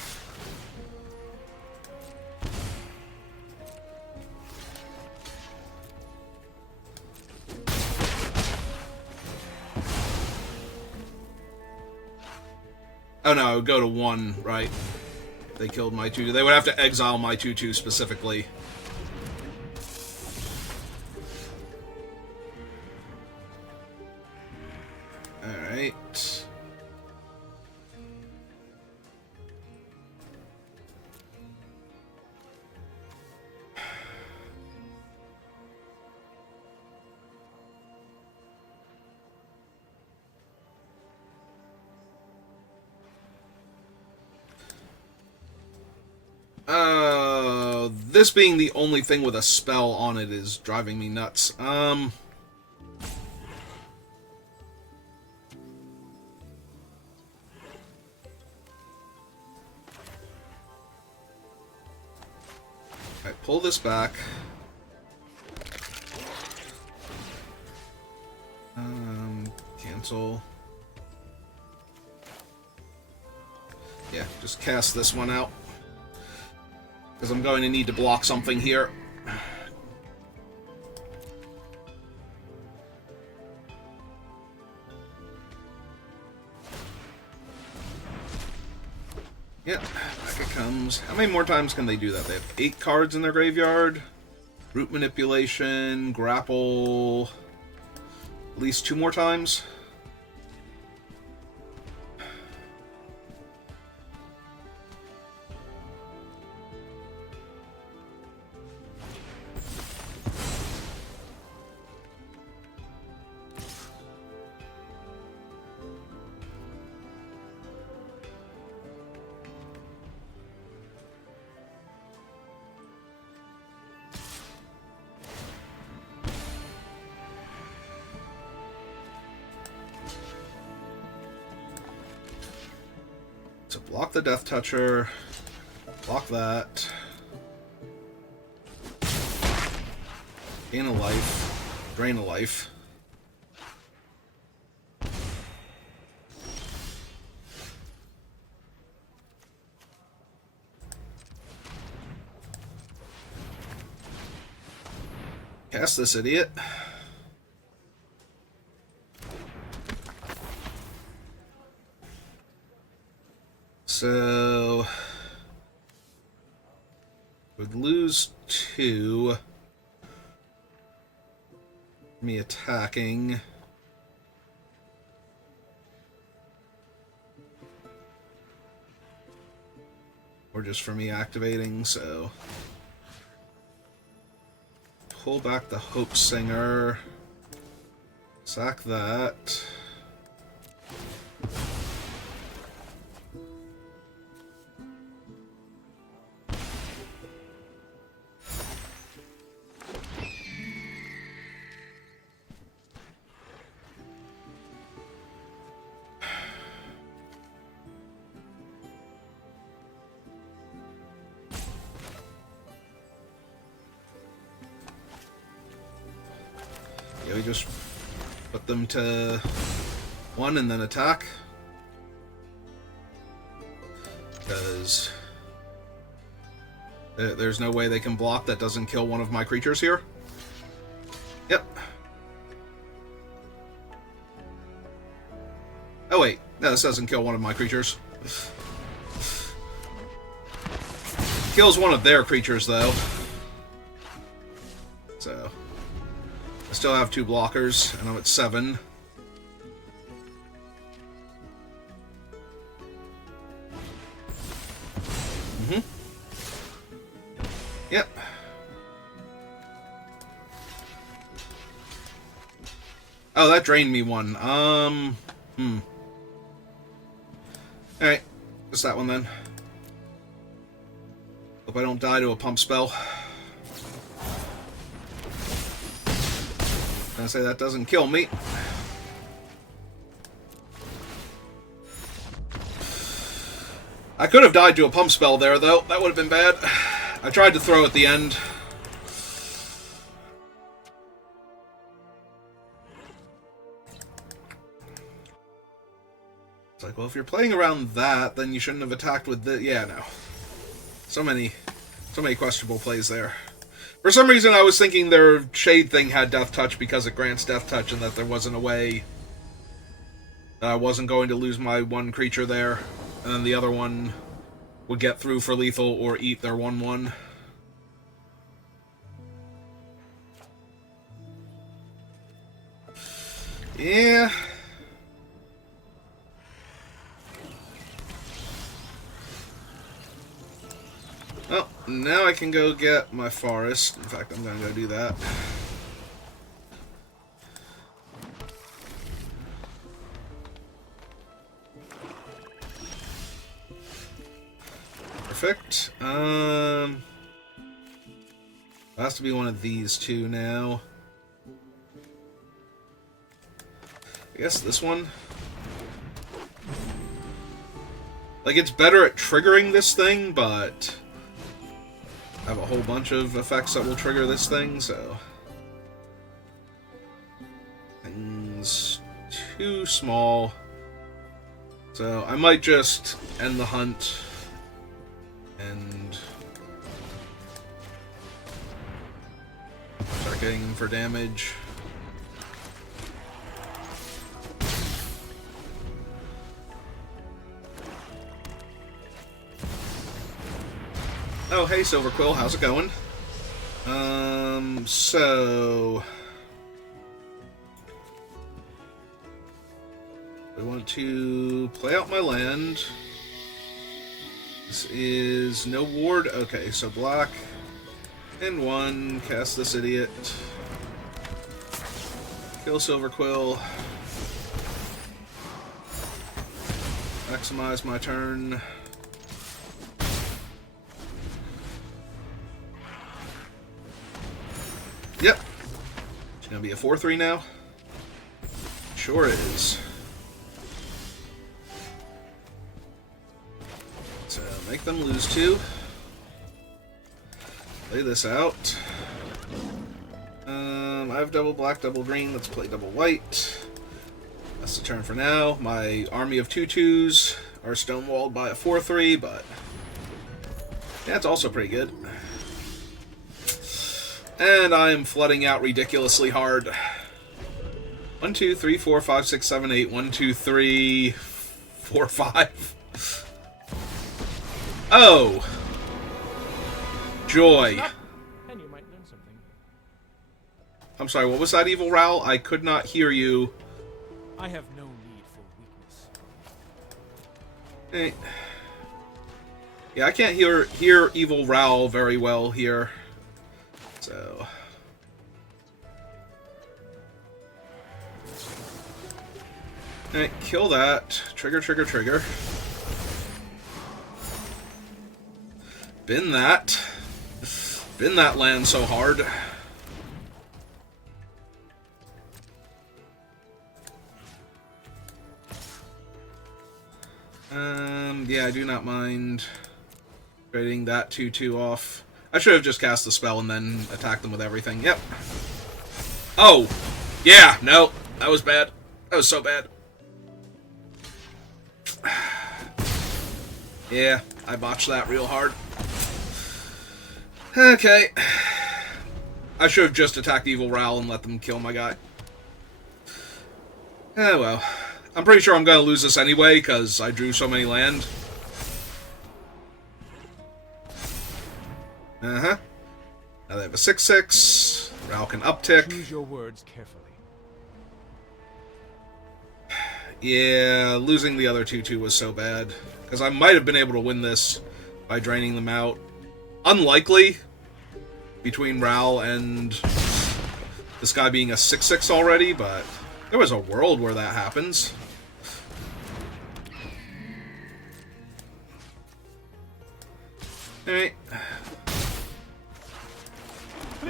Oh no, I would go to 1, right? If they killed my 2/2. They would have to exile my 2/2 specifically. Alright. This being the only thing with a spell on it is driving me nuts. Alright, pull this back. Cancel. Yeah, just cast this one out. Because I'm going to need to block something here. Yep, back it comes. How many more times can they do that? They have 8 cards in their graveyard. Root Manipulation, Grapple... At least 2 more times. So block the Death Toucher, block that, gain a life, drain a life. Cast this idiot. So, would lose 2. Me attacking. Or just for me activating, so. Pull back the Hope Singer. Sack that. Yeah, we just put them to 1 and then attack. Because there's no way they can block that doesn't kill one of my creatures here. Yep. Oh wait, no, this doesn't kill one of my creatures. Kills one of their creatures though. So I still have 2 blockers, and I'm at 7. Yep. Oh, that drained me one. Alright. Just that one then. Hope I don't die to a pump spell. Gonna say that doesn't kill me. I could have died to a pump spell there, though. That would have been bad. I tried to throw at the end. It's like, well, if you're playing around that, then you shouldn't have attacked with the... Yeah, no. So many questionable plays there. For some reason, I was thinking their Shade thing had Death Touch because it grants Death Touch and that there wasn't a way that I wasn't going to lose my one creature there. And then the other one would get through for lethal or eat their 1/1. Yeah. Well, now I can go get my forest. In fact, I'm going to go do that. Perfect. It has to be one of these two now. I guess this one. Like, it's better at triggering this thing, but I have a whole bunch of effects that will trigger this thing, so... Thing's too small. So I might just end the hunt and start getting him for damage. Oh, hey, Silverquill, how's it going? So... I want to play out my land. This is no ward. Okay, so black and 1. Cast this idiot. Kill Silverquill. Maximize my turn. Yep. It's gonna be a 4/3 now. Sure is. So make them lose 2. Play this out. I have double black, double green. Let's play double white. That's the turn for now. My army of 2/2s are stonewalled by a 4/3, but yeah, it's also pretty good. And I am flooding out ridiculously hard. 1, 2, 3, 4, 5, 6, 7, 8. 1, 2, 3, 4, 5. Oh! Joy. And you might learn something. I'm sorry, what was that, Evil Ral? I could not hear you. I have no need for weakness. Hey. Yeah, I can't hear Evil Ral very well here. So... Alright, kill that. Trigger, trigger, trigger. Bin that. Bin that land so hard. Yeah, I do not mind trading that 2/2 off. I should have just cast the spell and then attacked them with everything. Yep. Oh! Yeah, no. That was bad. That was so bad. Yeah, I botched that real hard. Okay. I should have just attacked Evil Ral and let them kill my guy. Oh well. I'm pretty sure I'm going to lose this anyway, because I drew so many land. Uh-huh. Now they have a 6/6. Ral can uptick. Choose your words carefully. Yeah, losing the other 2/2 was so bad. Because I might have been able to win this by draining them out. Unlikely, between Ral and this guy being a 6/6 already, but There was a world where that happens. Alright.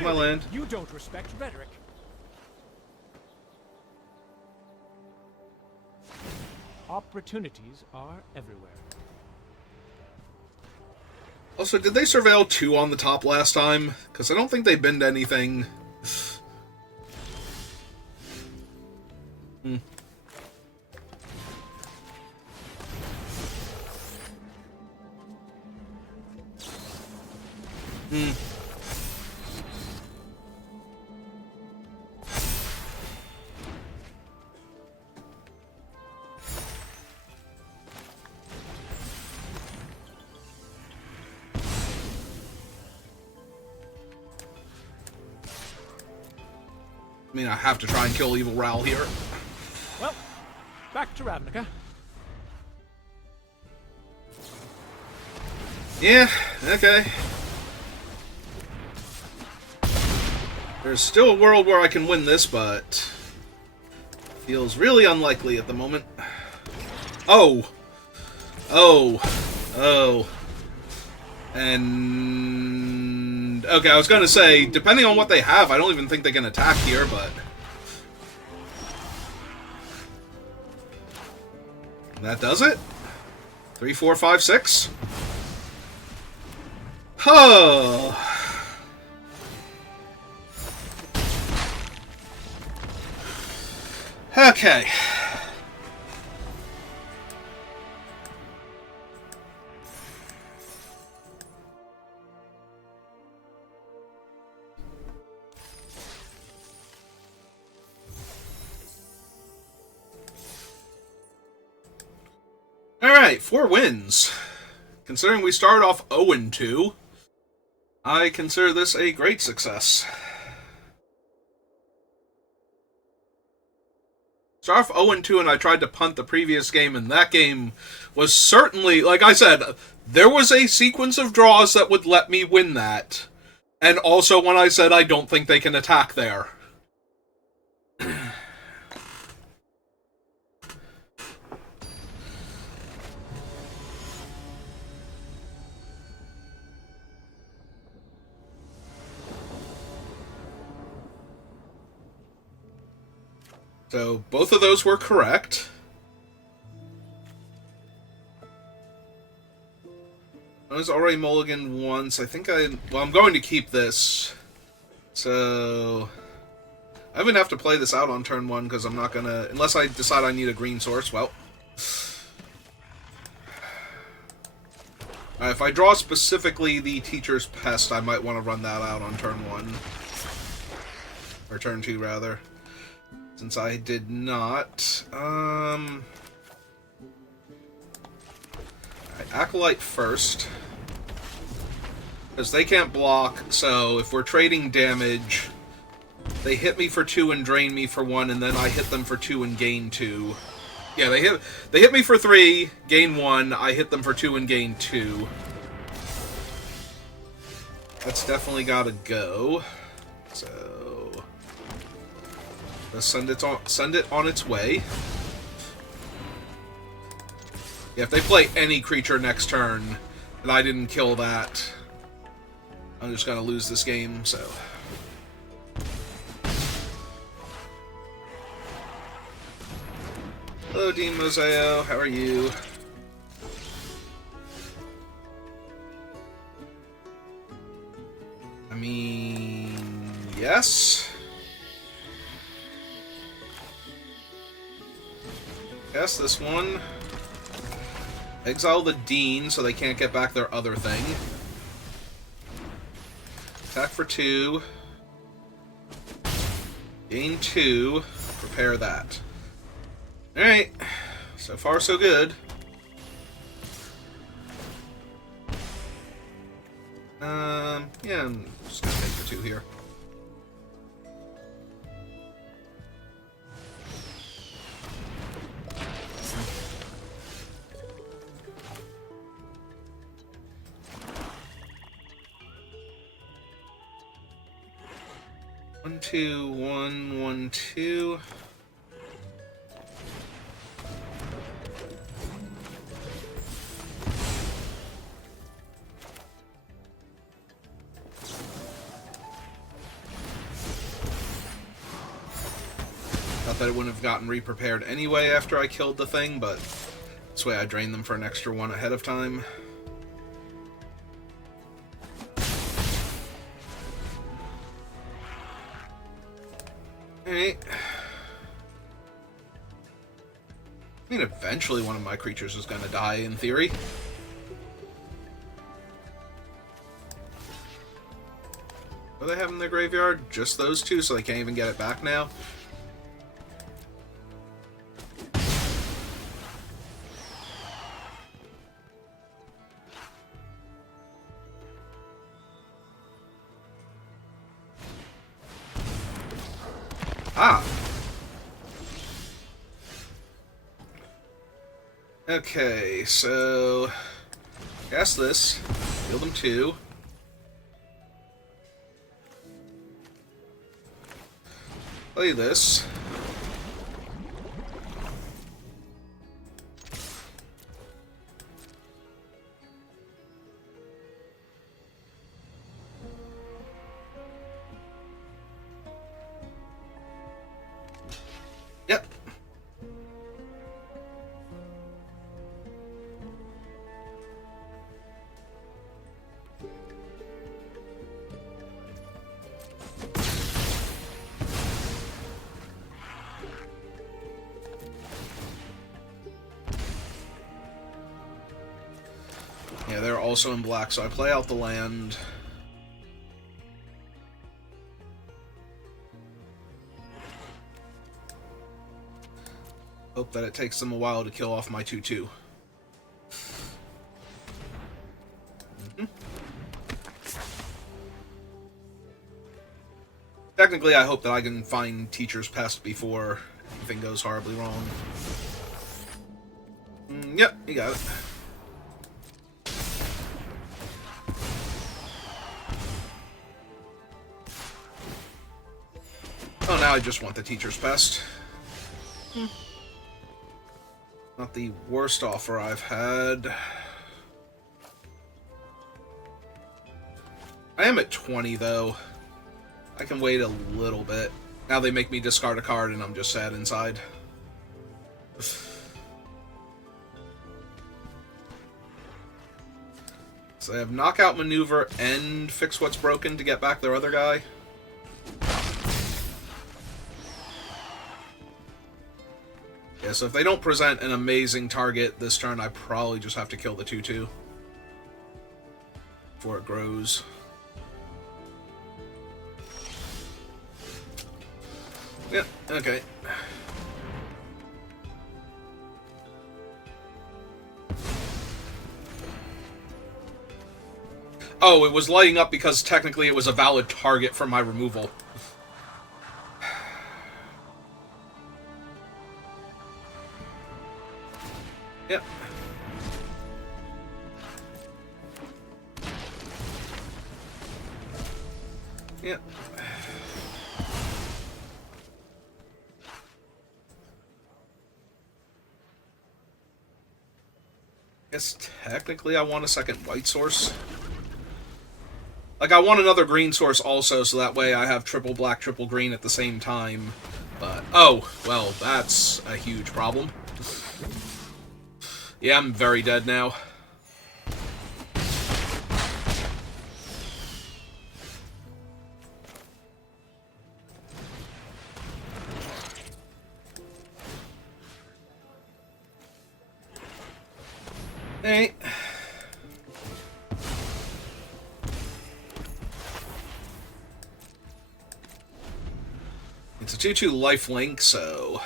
My land. You don't respect rhetoric. Opportunities are everywhere. Also, did they surveil 2 on the top last time? Because I don't think they binned anything. Hmm. Hmm. I mean, I have to try and kill Evil Ral here. Well, back to Ravnica. Yeah, okay. There's still a world where I can win this, but feels really unlikely at the moment. Oh! Oh! Oh. And... okay, I was gonna say, depending on what they have, I don't even think they can attack here, but... that does it? 3, 4, 5, 6? Oh! Okay. Alright, 4 wins. Considering we started off 0-2, I consider this a great success. Start off 0-2 and I tried to punt the previous game, and that game was certainly, like I said, there was a sequence of draws that would let me win that. And also when I said I don't think they can attack there. So, both of those were correct. I was already mulliganed once. I think well, I'm going to keep this. So... I even have to play this out on turn 1, because I'm not gonna... unless I decide I need a green source, well... if I draw specifically the Teacher's Pest, I might want to run that out on turn 1. Or turn 2, rather. Since I did not. Alright, Acolyte first. Because they can't block, so if we're trading damage, they hit me for 2 and drain me for 1, and then I hit them for 2 and gain 2. Yeah, they hit me for 3, gain 1, I hit them for 2 and gain 2. That's definitely gotta go. So... let's send it on its way. Yeah, if they play any creature next turn, and I didn't kill that, I'm just gonna lose this game, so... hello, Dean Moseo, how are you? I mean... yes? Yes, this one. Exile the Dean so they can't get back their other thing. Attack for 2. Gain 2. Prepare that. Alright. So far, so good. Yeah, I'm just gonna take for 2 here. One, 2, 1, 1, 2. Not that it wouldn't have gotten re-prepared anyway after I killed the thing, but this way I drained them for an extra one ahead of time. Alright. I mean, eventually one of my creatures is going to die, in theory. What do they have in their graveyard? Just those two, so they can't even get it back now? Ah! Okay, so... cast this. Heal them 2. Play this. Yep. Yeah, they're also in black, so I play out the land. Hope that it takes them a while to kill off my 2/2. Technically, I hope that I can find Teacher's Pest before anything goes horribly wrong. Yep, you got it. Oh, now I just want the Teacher's Pest. Not the worst offer I've had. I am at 20, though. I can wait a little bit. Now they make me discard a card, and I'm just sad inside. So they have Knockout Maneuver and Fix What's Broken to get back their other guy. Yeah, so if they don't present an amazing target this turn, I probably just have to kill the 2/2 before it grows. Yeah, okay. Oh, it was lighting up because technically it was a valid target for my removal. Yep. Yep. Guess technically I want a second white source. Like, I want another green source also, so that way I have triple black, triple green at the same time. But, oh, well, that's a huge problem. Yeah, I'm very dead now. Hey. It's a 2/2 lifelink, so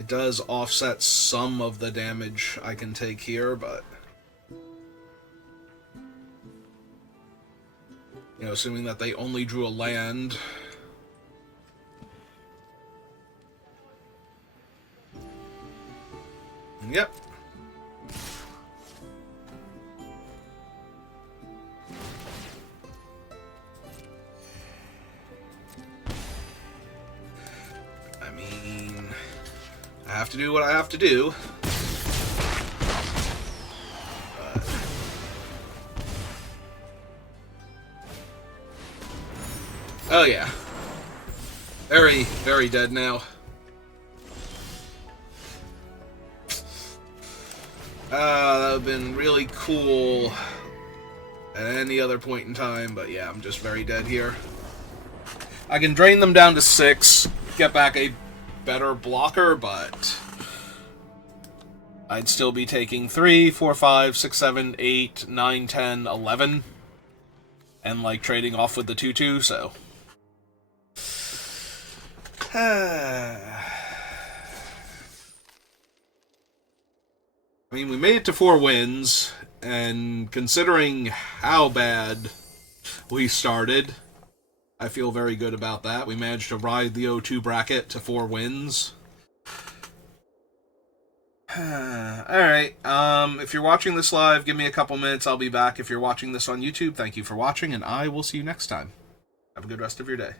it does offset some of the damage I can take here, but you know, assuming that they only drew a land. Yep. I mean, I have to do what I have to do. But oh yeah. Very, very dead now. That would have been really cool at any other point in time, but yeah, I'm just very dead here. I can drain them down to 6, get back a better blocker, but I'd still be taking 3, 4, 5, 6, 7, 8, 9, 10, 11, and like trading off with the 2/2, so. I mean, we made it to 4 wins, and considering how bad we started, I feel very good about that. We managed to ride the O2 bracket to 4 wins. Alright, if you're watching this live, give me a couple minutes, I'll be back. If you're watching this on YouTube, thank you for watching, and I will see you next time. Have a good rest of your day.